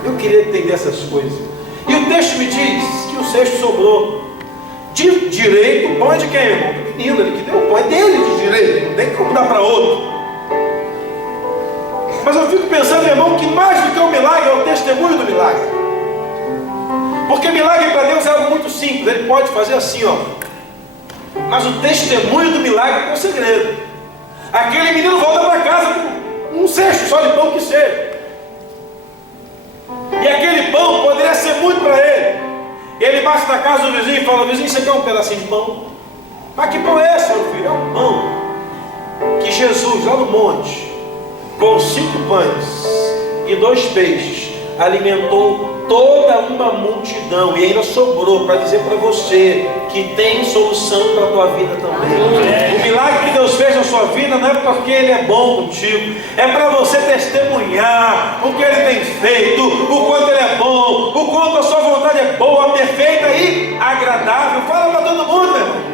Eu queria entender essas coisas. E o texto me diz que o cesto sobrou. De direito, o pão é de quem, irmão? Do menino, ele que deu o pão é dele de direito. Não tem como dar para outro. Mas eu fico pensando, irmão, que mais do que o milagre é o testemunho do milagre. Porque milagre para Deus é algo muito simples. Ele pode fazer assim, ó. Mas o testemunho do milagre é o segredo. Aquele menino volta para casa com um cesto só de pão que seja. E aquele pão poderia ser muito para ele. Ele bate na casa do vizinho e fala, vizinho, você quer um pedacinho de pão? Mas que pão é esse, meu filho? É um pão que Jesus, lá no monte, com 5 pães e 2 peixes, alimentou toda uma multidão, e ainda sobrou para dizer para você que tem solução para a tua vida também. O milagre que Deus fez na sua vida não é porque Ele é bom contigo, é para você testemunhar o que Ele tem feito, o quanto Ele é bom, o quanto a sua vontade é boa, perfeita e agradável. Fala para todo mundo, meu irmão.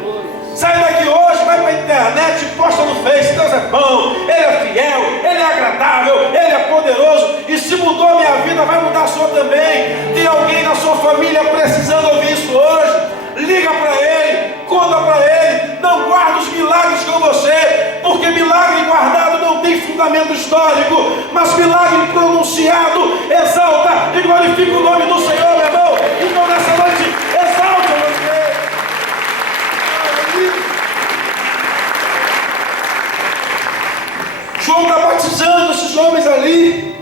Sai daqui hoje, vai para a internet, posta no Face, Deus é bom, Ele é fiel, Ele é agradável, Ele é poderoso, e se mudou a minha vida, vai mudar a sua também. Tem alguém na sua família precisando ouvir isso hoje? Liga para Ele, conta para Ele, não guarda os milagres com você, porque milagre guardado não tem fundamento histórico, mas milagre pronunciado exalta e glorifica o nome do Senhor, meu irmão. Então nessa noite, exalta o nome dele. João está batizando esses homens ali.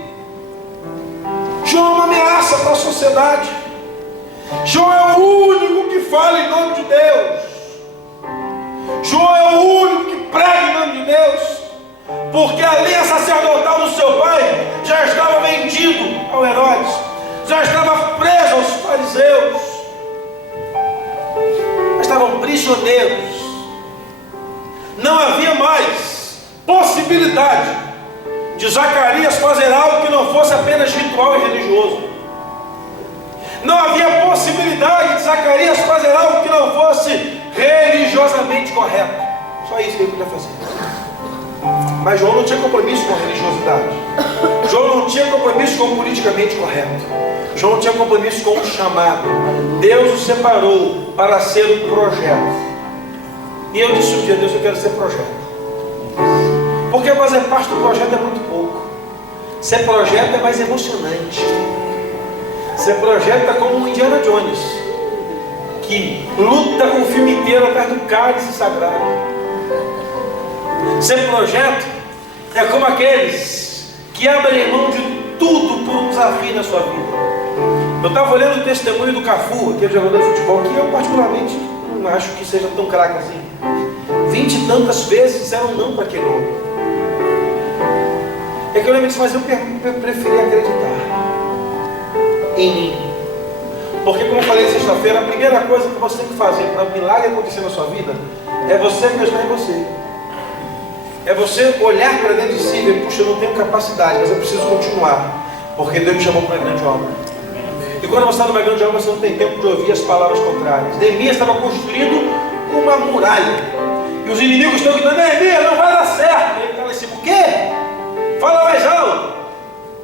João é uma ameaça para a sociedade. João é o único que fala em nome de Deus. porque a linha sacerdotal do seu pai já estava vendido ao Herodes, já estava preso aos fariseus, estavam prisioneiros. Não havia mais possibilidade de Zacarias fazer algo que não fosse apenas ritual e religioso. Não havia possibilidade de Zacarias fazer algo que não fosse religiosamente correto. Só isso que ele podia fazer. Mas João não tinha compromisso com a religiosidade. João não tinha compromisso com o politicamente correto. João não tinha compromisso com o chamado. Deus o separou para ser um projeto. E eu disse um dia: Deus, eu quero ser projeto. Porque fazer parte do projeto é muito pouco. Ser projeto é mais emocionante. Ser projeto é como um Indiana Jones, que luta o filme inteiro atrás do cálice sagrado. Ser projeto é como aqueles que abrem mão de tudo por um desafio na sua vida. Eu estava olhando o testemunho do Cafu, aquele jogador de futebol, que eu particularmente não acho que seja tão craque assim. 20 e tantas vezes disseram não para aquele homem. É que eu lembro disso, mas eu preferi acreditar em mim. Porque, como eu falei sexta-feira, a primeira coisa que você tem que fazer para um milagre acontecer na sua vida é você acreditar em você. É você olhar para dentro de si e ver: puxa, eu não tenho capacidade, mas eu preciso continuar, porque Deus me chamou para uma grande obra. E quando você está numa grande obra, você não tem tempo de ouvir as palavras contrárias. Neemias estava construindo uma muralha, e os inimigos estão gritando: Neemias, não vai dar certo. E ele estava assim: o quê? Fala mais alto.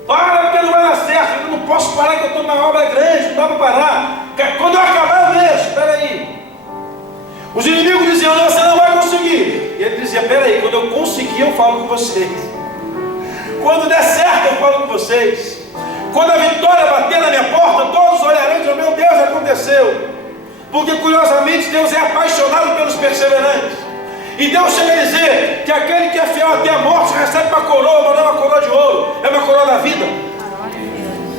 Para, porque não vai dar certo. Eu não posso parar, que eu estou numa obra grande, não dá para parar. Quando eu acabar, eu deixo. Espera aí. Os inimigos diziam: não, você não vai conseguir. E ele dizia: espera aí, quando eu conseguir, eu falo com vocês. Quando der certo, eu falo com vocês. Quando a vitória bater na minha porta, todos olharão e dirão: meu Deus, aconteceu. Porque, curiosamente, Deus é apaixonado pelos perseverantes. E Deus chega a dizer que aquele que é fiel até a morte recebe uma coroa, mas não é uma coroa de ouro, é uma coroa da vida.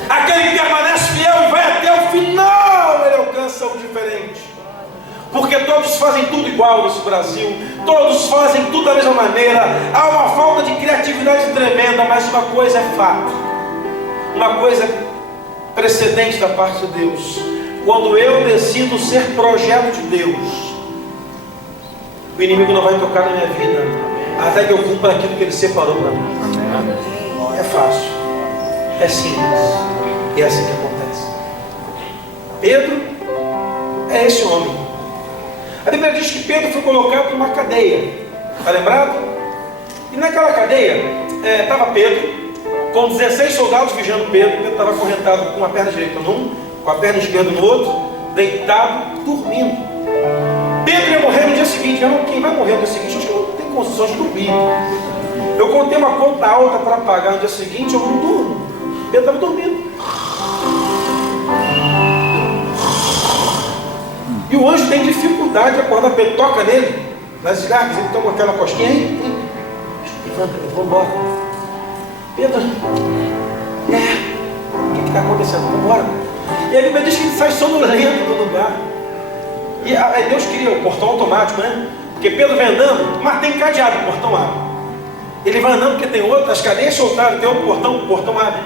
Aquele que permanece fiel e vai até o final, ele alcança o diferente. Porque todos fazem tudo igual nesse Brasil, todos fazem tudo da mesma maneira. Há uma falta de criatividade tremenda, mas uma coisa é fato, uma coisa é precedente da parte de Deus. Quando eu decido ser projeto de Deus, o inimigo não vai tocar na minha vida até que eu cumpra aquilo que ele separou para mim. É fácil, é simples, e é assim que acontece. Pedro é esse homem. A Bíblia diz que Pedro foi colocado numa cadeia. Está lembrado? E naquela cadeia estava Pedro, com 16 soldados vigiando Pedro. Pedro estava acorrentado com a perna direita num, com a perna esquerda no outro, deitado, dormindo. Pedro ia morrer no dia seguinte. Quem vai morrer no dia seguinte, acho que não tem condições de dormir. Eu contei uma conta alta para pagar no dia seguinte, eu não durmo. Pedro estava dormindo. E o anjo tem dificuldade de acordar. Pedro toca nele, nas esgarras, ele toma aquela cosquinha aí. Levanta, vamos embora. Pedro, o que está acontecendo? Vamos embora. E a Bíblia diz que ele sai sonolento do lugar. E aí Deus queria o portão automático, né? Porque Pedro vai andando, mas tem cadeado, o portão abre. Ele vai andando porque tem outras cadeias soltadas, tem outro portão, o portão abre.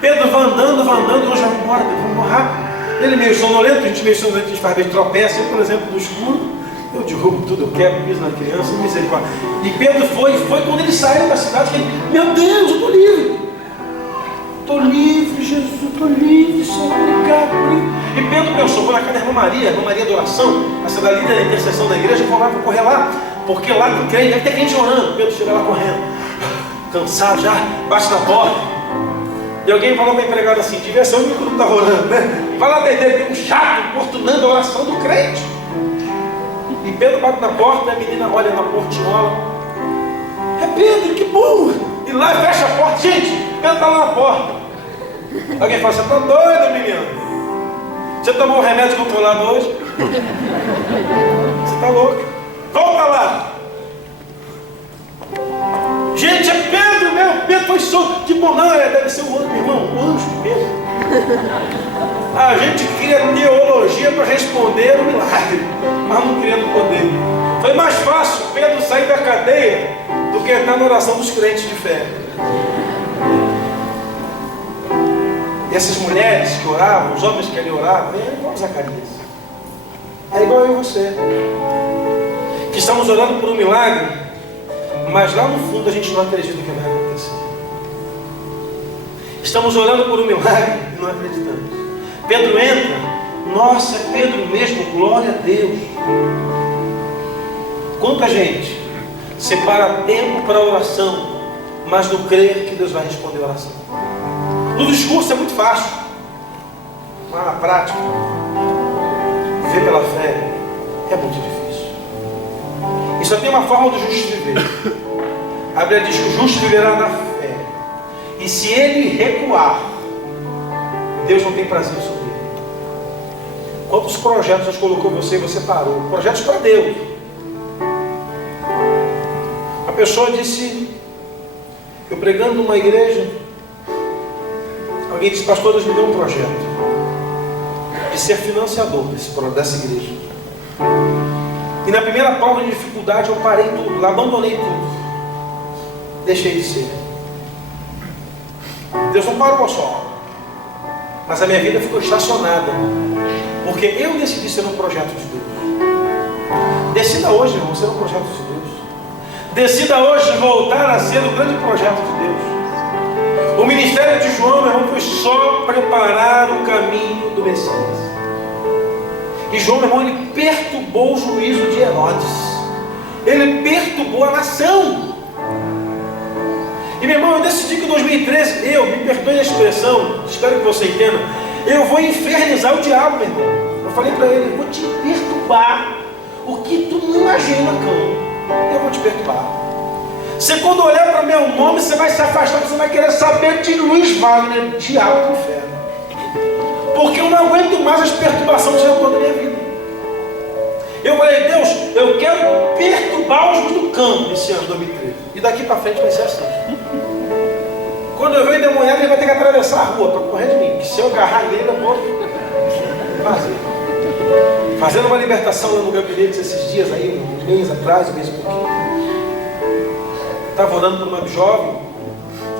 Pedro vai andando, e hoje vamos embora, vamos rápido. Ele meio sonolento, a gente meio sonolento, a gente faz bem, tropeça, eu, por exemplo, no escuro, eu derrubo tudo, eu quebro, piso na criança, misericórdia. E Pedro foi quando ele saiu da cidade, que ele: meu Deus, eu estou livre. Estou livre, Jesus, estou livre, Senhor, obrigado. E Pedro pensou: vou na casa da irmã Maria de oração, essa da líder da intercessão da igreja, vou correr lá, porque lá tem crente, deve ter gente orando. Pedro chega lá correndo, cansado já, bate na porta. E alguém falou para a empregada assim: devia ser o único que não estava orando, né? Vai lá atender, tem um chato importunando a oração do crente. E Pedro bate na porta, e a menina olha na portinhola: é Pedro, que bom! E lá fecha a porta. Gente, Pedro está lá na porta. Alguém fala: você está doida, menina? Você tomou um remédio controlado hoje? Você está louco? Volta lá. Gente, é Pedro, Pedro foi só. Que bom, não, deve ser o anjo, meu irmão, o anjo de Pedro. A gente cria teologia para responder o milagre, mas não criando poder. Foi mais fácil Pedro sair da cadeia do Porque está na oração dos crentes de fé. E essas mulheres que oravam, os homens que ali oravam, é igual a Zacarias. É igual eu e você. Que estamos orando por um milagre, mas lá no fundo a gente não acredita que vai acontecer. Estamos orando por um milagre e não acreditamos. Pedro entra, nossa, é Pedro mesmo, glória a Deus. Quanta gente separa tempo para oração, mas não crê que Deus vai responder a oração. No discurso é muito fácil, mas na prática, viver pela fé é muito difícil. E só tem uma forma do justo viver. A Bíblia diz que o justo viverá na fé. E se ele recuar, Deus não tem prazer sobre ele. Quantos projetos Deus colocou você e você parou? Projetos para Deus. A pessoa disse, eu pregando numa igreja, alguém disse, pastor, Deus me deu um projeto de ser financiador dessa igreja. E na primeira prova de dificuldade eu parei tudo, abandonei tudo. Deixei de ser. Deus não parou só, mas a minha vida ficou estacionada, porque eu decidi ser um projeto de Deus. Decida hoje, irmão, ser um projeto de Deus. Decida hoje voltar a ser o grande projeto de Deus. O ministério de João, meu irmão, foi só preparar o caminho do Messias. E João, meu irmão, ele perturbou o juízo de Herodes. Ele perturbou a nação. E meu irmão, eu decidi que em 2013, me perdoe a expressão, espero que você entenda, eu vou infernizar o diabo, meu irmão. Eu falei para ele, eu vou te perturbar. O que tu não imagina, cão, eu vou te perturbar. Você quando olhar para o meu nome, você vai se afastar, você vai querer saber de Luiz Wagner, diabo do inferno. Porque eu não aguento mais as perturbações que já estão na minha vida. Eu falei, Deus, eu quero perturbar os do campo esse ano, 2013. E daqui para frente vai ser assim. Quando eu venho endemoniado, ele vai ter que atravessar a rua para correr de mim. Que se eu agarrar nele, eu vou fazer. Fazendo uma libertação lá no gabinete esses dias aí, um mês atrás, um mês e pouquinho. Estava orando por uma jovem,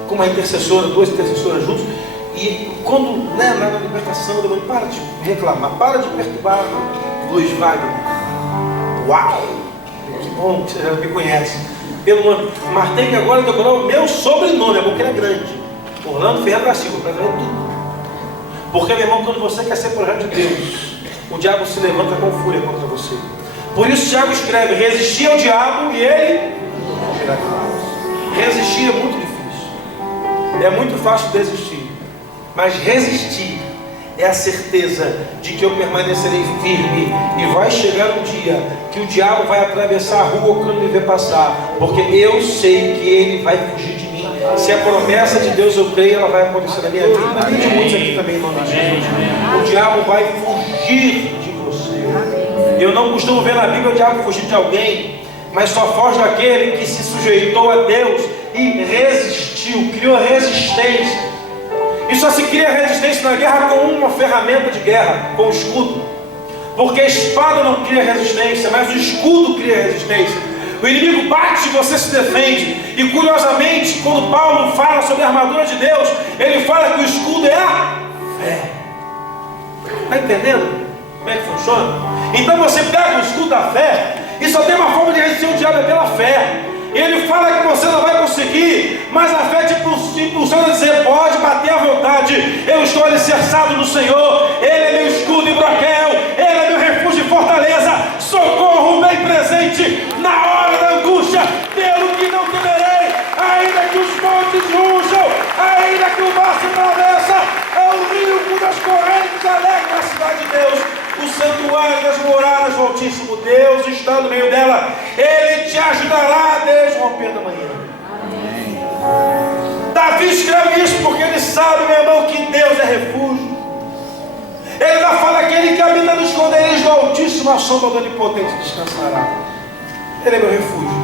com uma intercessora, duas intercessoras juntos. E quando, lá na libertação, eu falei, para de reclamar, para de perturbar Luiz Wagner. Uau! Que bom que você já me conhece. Pelo nome. Mas tem que agora decorar o meu sobrenome, é bom que ele é grande. Orlando Ferreira da Silva, para ver tudo. Porque, meu irmão, quando você quer ser projeto de Deus, o diabo se levanta com fúria contra você. Por isso Tiago escreve, resistir ao diabo e ele irá. Resistir é muito difícil. É muito fácil desistir. Mas resistir é a certeza de que eu permanecerei firme. E vai chegar um dia que o diabo vai atravessar a rua quando me ver passar. Porque eu sei que ele vai fugir de mim. Se a promessa de Deus eu creio, ela vai acontecer na minha vida. E de muitos aqui também, em nome de Jesus. O diabo vai fugir de você. Eu não costumo ver na Bíblia o diabo fugir de alguém, mas só foge daquele que se sujeitou a Deus e resistiu, criou resistência. E só se cria resistência na guerra com uma ferramenta de guerra, com o escudo. Porque a espada não cria resistência, mas o escudo cria resistência. O inimigo bate e você se defende. E curiosamente, quando Paulo fala sobre a armadura de Deus, ele fala que o escudo é a fé. Está entendendo como é que funciona? Então você pega o escudo da fé e só tem uma forma de resistir o diabo, é pela fé. Ele fala que você não vai conseguir, mas a fé te impulsiona a dizer, pode bater à vontade, eu estou alicerçado no Senhor, Ele é meu escudo e broquel, Ele é meu refúgio e fortaleza, socorro bem presente na hora da angústia, pelo que não temerei, ainda que os montes rujam, ainda que o mar se atravessa, é o rio cujas correntes alegram a cidade de Deus. O santuário das moradas do Altíssimo Deus está no meio dela. Ele te ajudará desde o romper da manhã. Amém. Davi escreve isso porque ele sabe, meu irmão, que Deus é refúgio. Ele ainda fala que aquele que habita nos esconderijos do Altíssimo, a sombra do Onipotente descansará. Ele é meu refúgio.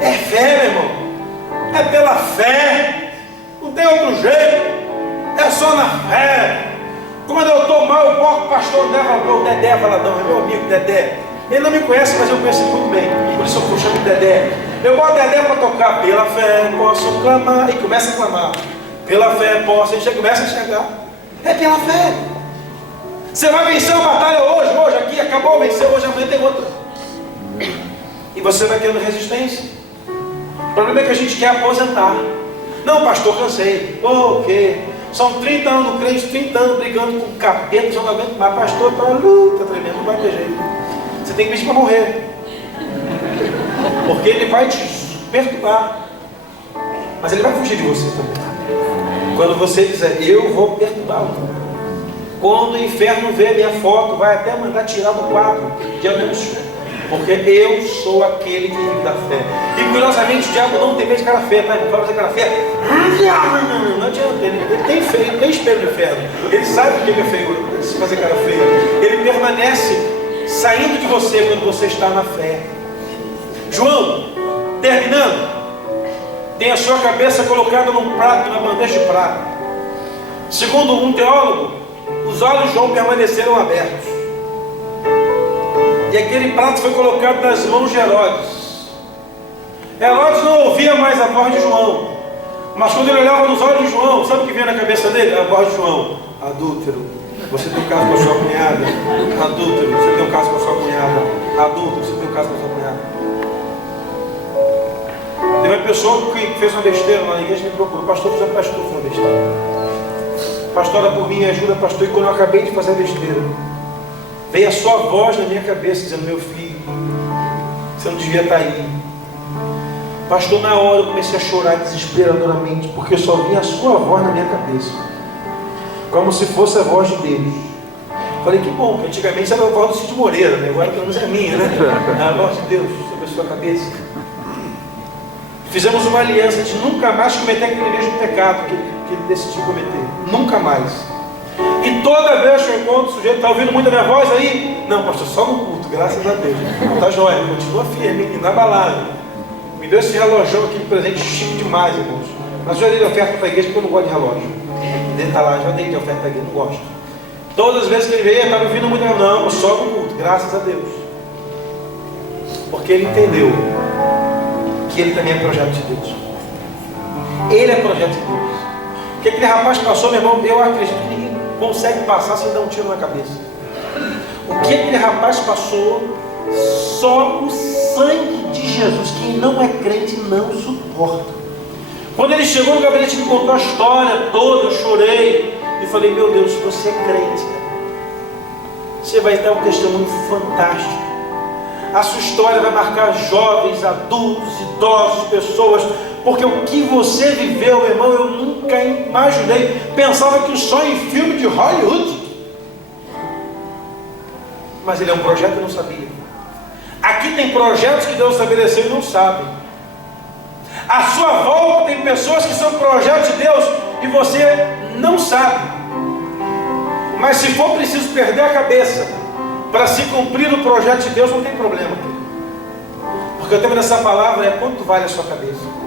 É fé, meu irmão. É pela fé. Não tem outro jeito. É só na fé. Quando eu estou mal, eu coloco o pastor Dedé Valadão, é meu amigo Dedé. Ele não me conhece, mas eu conheço ele muito bem. Por isso eu chamo de Dedé. Eu boto Dedé para tocar. Pela fé posso clamar. E começa a clamar. Pela fé posso. Ele começa a enxergar. É pela fé. Você vai vencer uma batalha hoje aqui, acabou, venceu hoje, amanhã tem outra. E você vai tendo resistência. O problema é que a gente quer aposentar. Não, pastor, cansei. O quê? São 30 anos no crente, 30 anos brigando com o capeta, já não aguento mais. Pastor, tá luta tremendo, não vai ter jeito. Você tem que pedir para morrer. Porque ele vai te perturbar. Mas ele vai fugir de você também. Quando você disser, eu vou perturbá-lo. Quando o inferno vê a minha foto, vai até mandar tirar do quadro de anúncio. Porque eu sou aquele que vive da fé. E curiosamente o diabo não tem medo de cara feia, tá? Ele vai fazer cara feia. Não adianta, ele tem feio, tem espelho no inferno. Ele sabe o que é feio, se fazer cara feia. Ele permanece saindo de você quando você está na fé. João, terminando, tem a sua cabeça colocada num prato, na bandeja de prata. Segundo um teólogo, os olhos de João permaneceram abertos. E aquele prato foi colocado nas mãos de Herodes. Herodes não ouvia mais a voz de João. Mas quando ele olhava nos olhos de João, sabe o que vinha na cabeça dele? A voz de João. Adúltero, você tem um caso com a sua cunhada. Adúltero, você tem um caso com a sua cunhada. Adúltero, você tem um caso com a sua cunhada. Teve uma pessoa que fez uma besteira lá na igreja e me procurou. Pastor, fiz uma besteira. Pastor, ora por mim, me ajuda, pastor. E quando eu acabei de fazer a besteira, veio a sua voz na minha cabeça, dizendo, meu filho, você não devia estar aí. Pastor, na hora eu comecei a chorar desesperadoramente, porque só vinha a sua voz na minha cabeça, como se fosse a voz de Deus. Falei, que bom, que antigamente era a voz do Cid Moreira, né? Agora pelo menos é minha, né? É a voz de Deus sobre a sua cabeça. Fizemos uma aliança de nunca mais cometer aquele mesmo pecado que ele decidiu cometer. Nunca mais. E toda vez que eu encontro o sujeito, está ouvindo muito a minha voz aí? Não, pastor, só no culto, graças a Deus. Está joia, continua firme, inabalável. Me deu esse relógio aqui de presente chique demais, irmãos. Mas eu já dei de oferta para a igreja porque eu não gosto de relógio. Ele está lá, já dei de oferta para a igreja, não gosto. Todas as vezes que ele veio, estava ouvindo muito, não, só no culto, graças a Deus. Porque ele entendeu que ele também é projeto de Deus. Ele é projeto de Deus. O que aquele rapaz passou, meu irmão, eu acredito que ninguém consegue passar sem dar um tiro na cabeça. O que aquele rapaz passou, só o sangue de Jesus, quem não é crente não suporta. Quando ele chegou no gabinete e me contou a história toda, eu chorei e falei, meu Deus, se você é crente, você vai dar um testemunho fantástico. A sua história vai marcar jovens, adultos, idosos, pessoas, porque o que você viveu, meu irmão, eu nunca imaginei. Pensava que só em filme de Hollywood. Mas ele é um projeto, eu não sabia. Aqui tem projetos que Deus estabeleceu e não sabem. À sua volta tem pessoas que são projetos de Deus e você não sabe. Mas se for preciso perder a cabeça para se cumprir o projeto de Deus, não tem problema. Porque o tema dessa palavra é quanto vale a sua cabeça.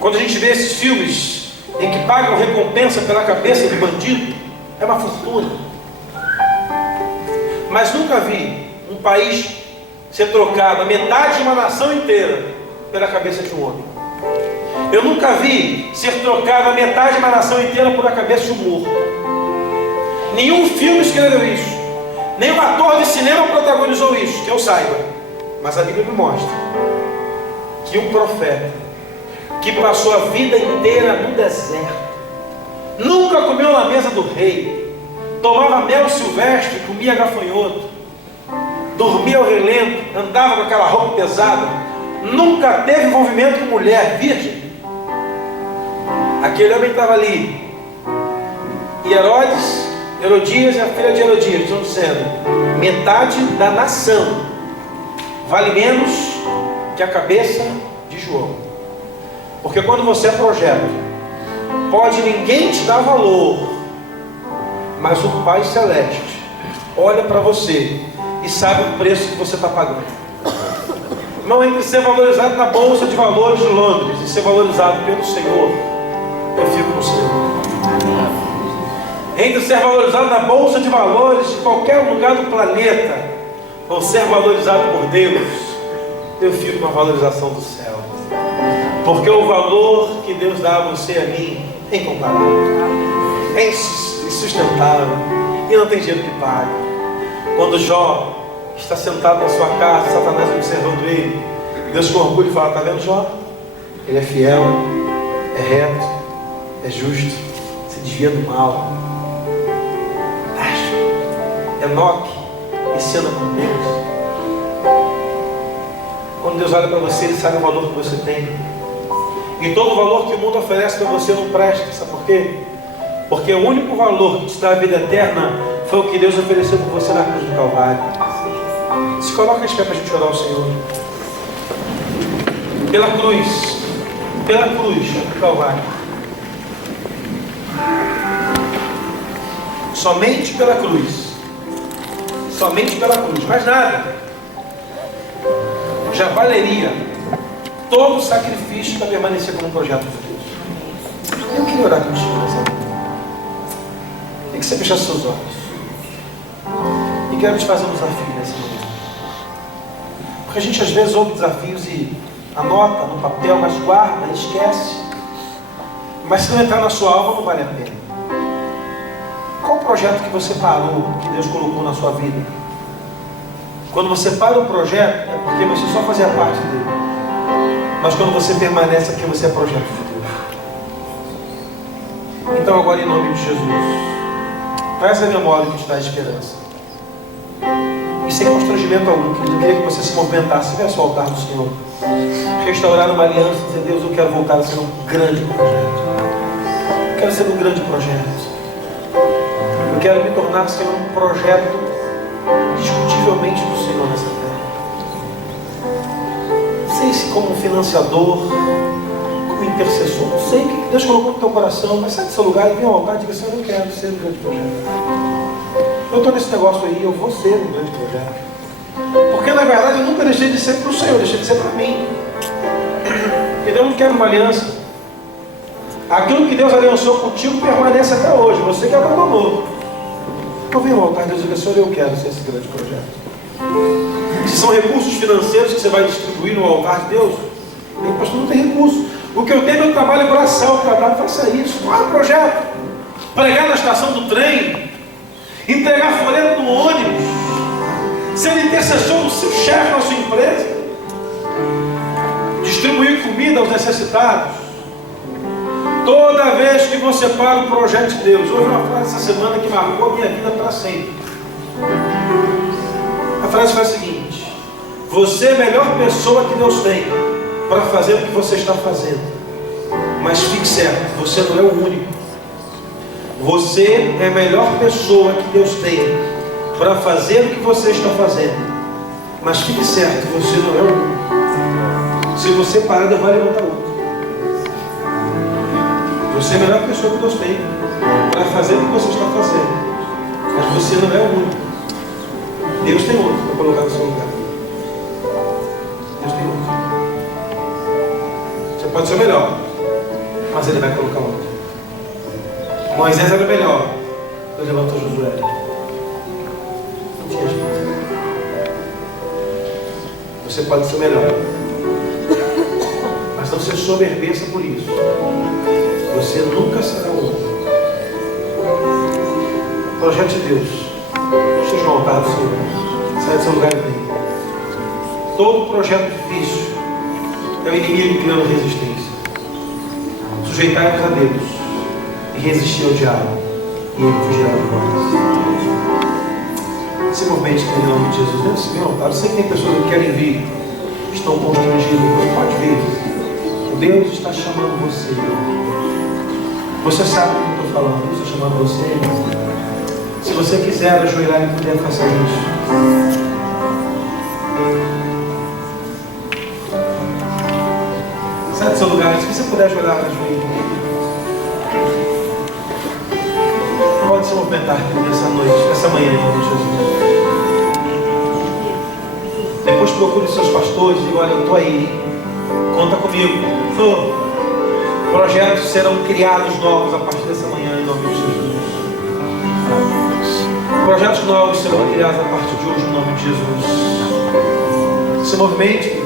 Quando a gente vê esses filmes em que pagam recompensa pela cabeça de bandido, é uma fortuna. Mas nunca vi um país ser trocado, a metade de uma nação inteira, pela cabeça de um homem. Eu nunca vi ser trocado a metade de uma nação inteira por a cabeça de um morto. Nenhum filme escreveu isso. Nenhum ator de cinema protagonizou isso, que eu saiba. Mas a Bíblia me mostra que um profeta que passou a vida inteira no deserto, nunca comeu na mesa do rei, tomava mel silvestre, comia gafanhoto, dormia ao relento, andava com aquela roupa pesada, nunca teve envolvimento com mulher virgem. Aquele homem estava ali. E Herodias e a filha de Herodias estão dizendo, metade da nação vale menos que a cabeça de João. Porque quando você é projeto, pode ninguém te dar valor, mas o Pai Celeste olha para você e sabe o preço que você está pagando. Não entre ser valorizado na Bolsa de Valores de Londres e ser valorizado pelo Senhor, eu fico no Senhor. entre ser valorizado na bolsa de valores de qualquer lugar do planeta ou ser valorizado por Deus, eu fico com a valorização do céu. Porque o valor que Deus dá a você e a mim é incomparável, é insustentável e não tem dinheiro que pague. Quando Jó está sentado na sua casa, Satanás observando ele, Deus com orgulho fala: está vendo Jó? Ele é fiel, é reto, é justo, se desvia do mal. Enoque, esse anda com Deus. Quando Deus olha para você, Ele sabe o valor que você tem. E todo o valor que o mundo oferece para você não presta. Sabe por quê? Porque o único valor que te dá a vida eterna foi o que Deus ofereceu por você na cruz do Calvário. Se coloca de pé para a gente orar ao Senhor. Pela cruz do Calvário. Somente pela cruz. Somente pela cruz, mais nada. Já valeria todo o sacrifício para permanecer como um projeto de Deus. Eu queria orar contigo nessa noite. Tem que você fechar seus olhos. E quero te fazer um desafio nessa noite. Porque a gente às vezes ouve desafios e anota no papel, mas guarda, esquece. Mas se não entrar na sua alma, não vale a pena. Qual o projeto que você parou, que Deus colocou na sua vida? Quando você para o projeto, é porque você só fazia parte dele. Mas quando você permanece aqui, você é projeto de Deus. Então agora, em nome de Jesus, traz a memória que te dá esperança. E sem constrangimento algum, eu queria que você se movimentasse, viesse ao altar do Senhor. Restaurar uma aliança e dizer: Deus, eu quero voltar a ser um grande projeto. Eu quero ser um grande projeto. Eu quero me tornar, Senhor, um projeto discutivelmente do Senhor nessa terra. Não sei se como financiador, como intercessor, não sei o que Deus colocou no teu coração, mas sai do seu lugar e vem ao altar e diga: Senhor, eu quero ser um grande projeto. Eu estou nesse negócio aí, eu vou ser um grande projeto. Porque na verdade eu nunca deixei de ser para o Senhor, eu deixei de ser para mim. E Deus não quer uma aliança. Aquilo que Deus aliançou contigo permanece até hoje, você que abandonou. Então vem ao altar e Deus diga: Senhor, eu quero ser esse grande projeto. Se são recursos financeiros que você vai distribuir no altar de Deus, eu, pastor, não tem recurso. O que eu tenho é meu trabalho braçal para dar, faça isso. Qual é o projeto? Pregar na estação do trem, entregar folheto no ônibus, ser intercessor do seu chefe na sua empresa, distribuir comida aos necessitados. Toda vez que você para o projeto de Deus, houve uma frase essa semana que marcou a minha vida para sempre. A frase foi a seguinte: você é a melhor pessoa que Deus tem para fazer o que você está fazendo. Mas fique certo, você não é o único. Você é a melhor pessoa que Deus tem para fazer o que você está fazendo. Mas fique certo, você não é o único. Se você parar, Deus vai levantar outro. Você é a melhor pessoa que Deus tem para fazer o que você está fazendo. Mas você não é o único. Deus tem outro para colocar no seu lugar. Deus tem outro. Você pode ser o melhor, mas Ele vai colocar outro. Moisés era o melhor, Deus levantou Josué. Não tinha jeito. Você pode ser o melhor, mas não se soberbeça por isso. Você nunca será o outro. Projeto de Deus. Esteja no altar do Senhor. Sai do seu lugar e vem. Todo projeto difícil é o inimigo criando resistência. Sujeitai-vos a Deus e resistir ao diabo, e ele fugirá de vós. Se movimente em nome de Jesus. Vem subir ao altar. Eu sei que tem pessoas que querem vir, estão constrangidas. Você pode vir. Deus está chamando você. Você sabe o que eu estou falando. Deus está chamando você. Se você quiser ajoelhar e puder fazer isso. Sai do seu lugar. Se você puder ajoelhar, ajoelhe. Pode se movimentar nessa noite, nessa manhã, em nome de Jesus. Depois procure seus pastores e diga: olha, eu estou aí. Conta comigo. Projetos serão criados novos a partir dessa manhã, em nome de Jesus. Projetos novos serão criados a partir de hoje, no nome de Jesus. Se movimente,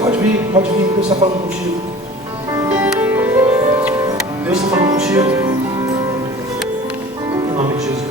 pode vir, Deus está falando contigo. Deus está falando contigo. Em nome de Jesus.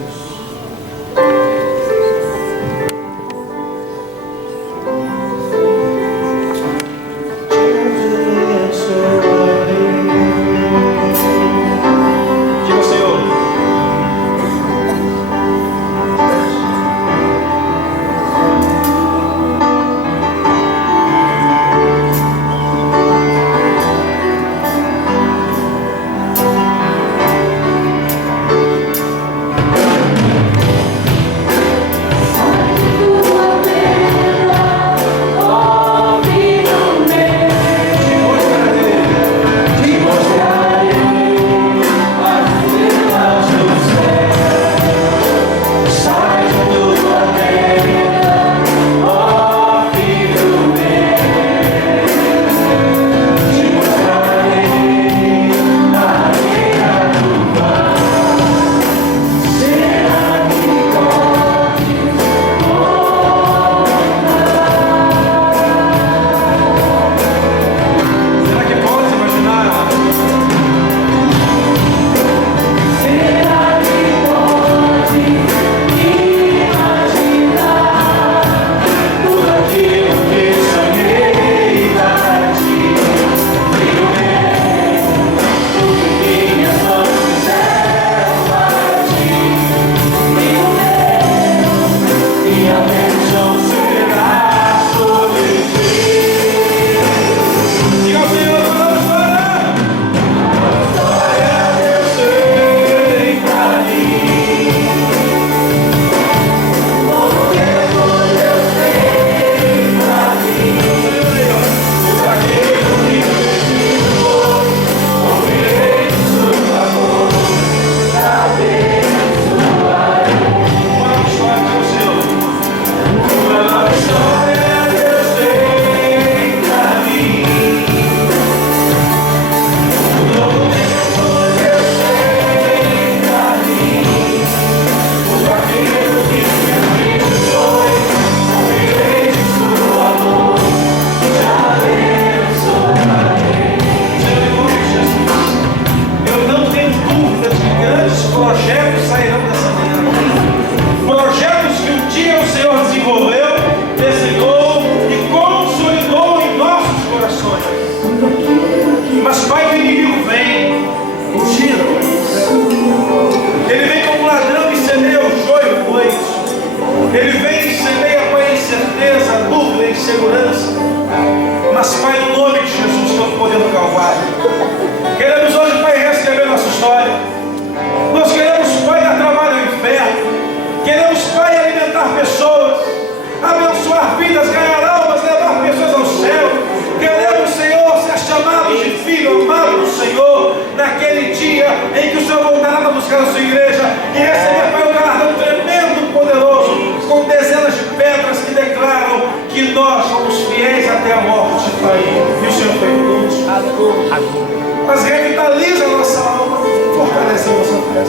Mas revitaliza a nossa alma, fortalece a nossa fé.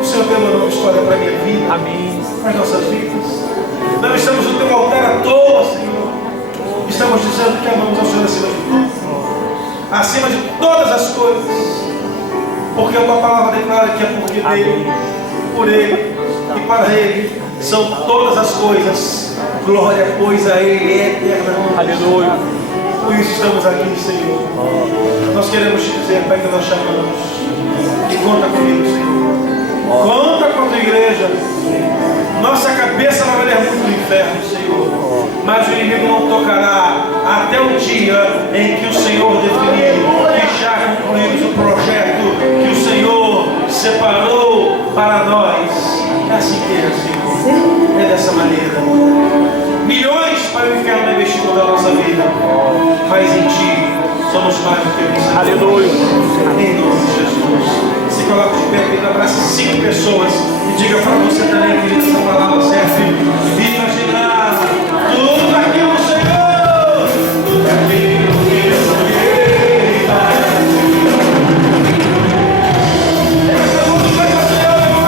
O Senhor preparou uma história para a minha vida, para as nossas vidas. Não estamos no teu altar à toa, Senhor. Estamos dizendo que amamos ao Senhor acima de tudo, acima de todas as coisas, porque a tua palavra declara que é porque dele, por ele e para ele são todas as coisas. Glória, pois, a ele é eterna. Aleluia. Por isso estamos aqui, Senhor. Nós queremos te dizer, Pai, que nós chamamos. E conta comigo, Senhor. Conta com a tua igreja. Nossa cabeça vai valer muito no inferno, Senhor. Mas o inimigo não tocará até o dia em que o Senhor definiu que já concluímos o projeto que o Senhor separou para nós. É assim que é, Senhor. É dessa maneira. Milhões para o inferno investir toda a nossa vida, mas em Ti somos mais do que vencedores. Aleluia. Em nome de Jesus. Se coloque de pé aqui, abraça 5 pessoas e diga para você também, querido, essa palavra serve. Imaginar tudo aquilo do Senhor, tudo aquilo que eu sonhei para Ti. Essa música do Senhor.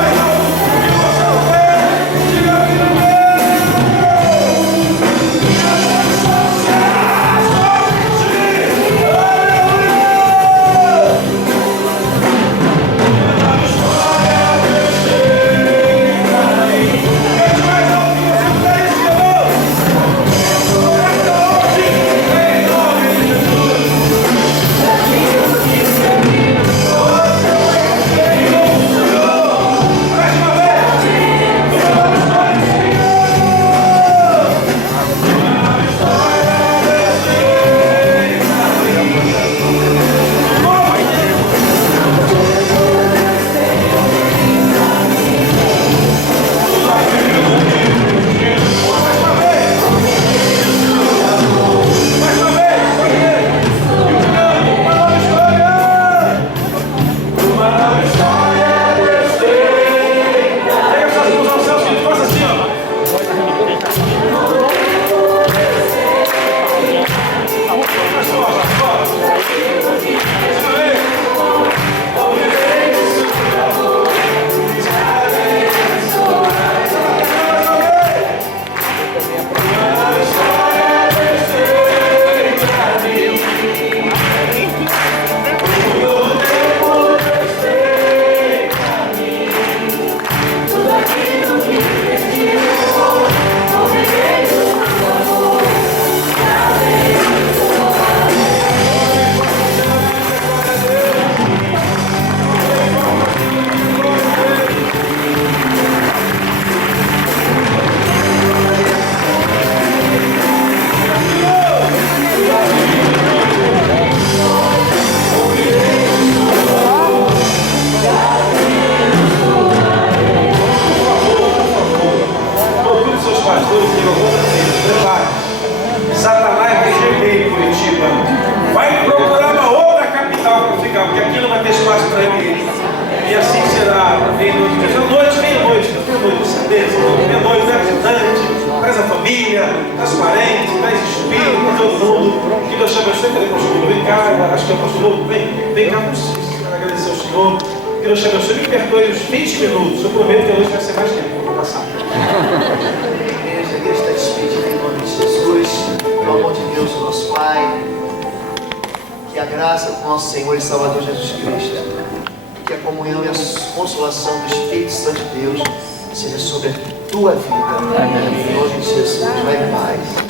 prepare. Satanás vai gemer em Curitiba. Vai procurar uma outra capital para ficar, porque aqui não vai ter espaço para ele. E assim será. Vem noite, certeza. Vem noite, é visitante. Traz a família, traz parentes, traz espírito, para todo mundo. Que Deus te abençoe. Cadê o pastor? Vem cá, acho que é o pastor. Vem cá para agradecer ao Senhor. Que Deus te abençoe. Me perdoe os 20 minutos. Eu prometo que hoje vai ser mais tempo. Vou passar. A igreja está despedida em nome de Jesus. Pelo amor de Deus, o nosso Pai. Que a graça do nosso Senhor e Salvador Jesus Cristo, que a comunhão e a consolação do Espírito Santo de Deus seja sobre a tua vida. Em nome de Jesus. Vai em paz.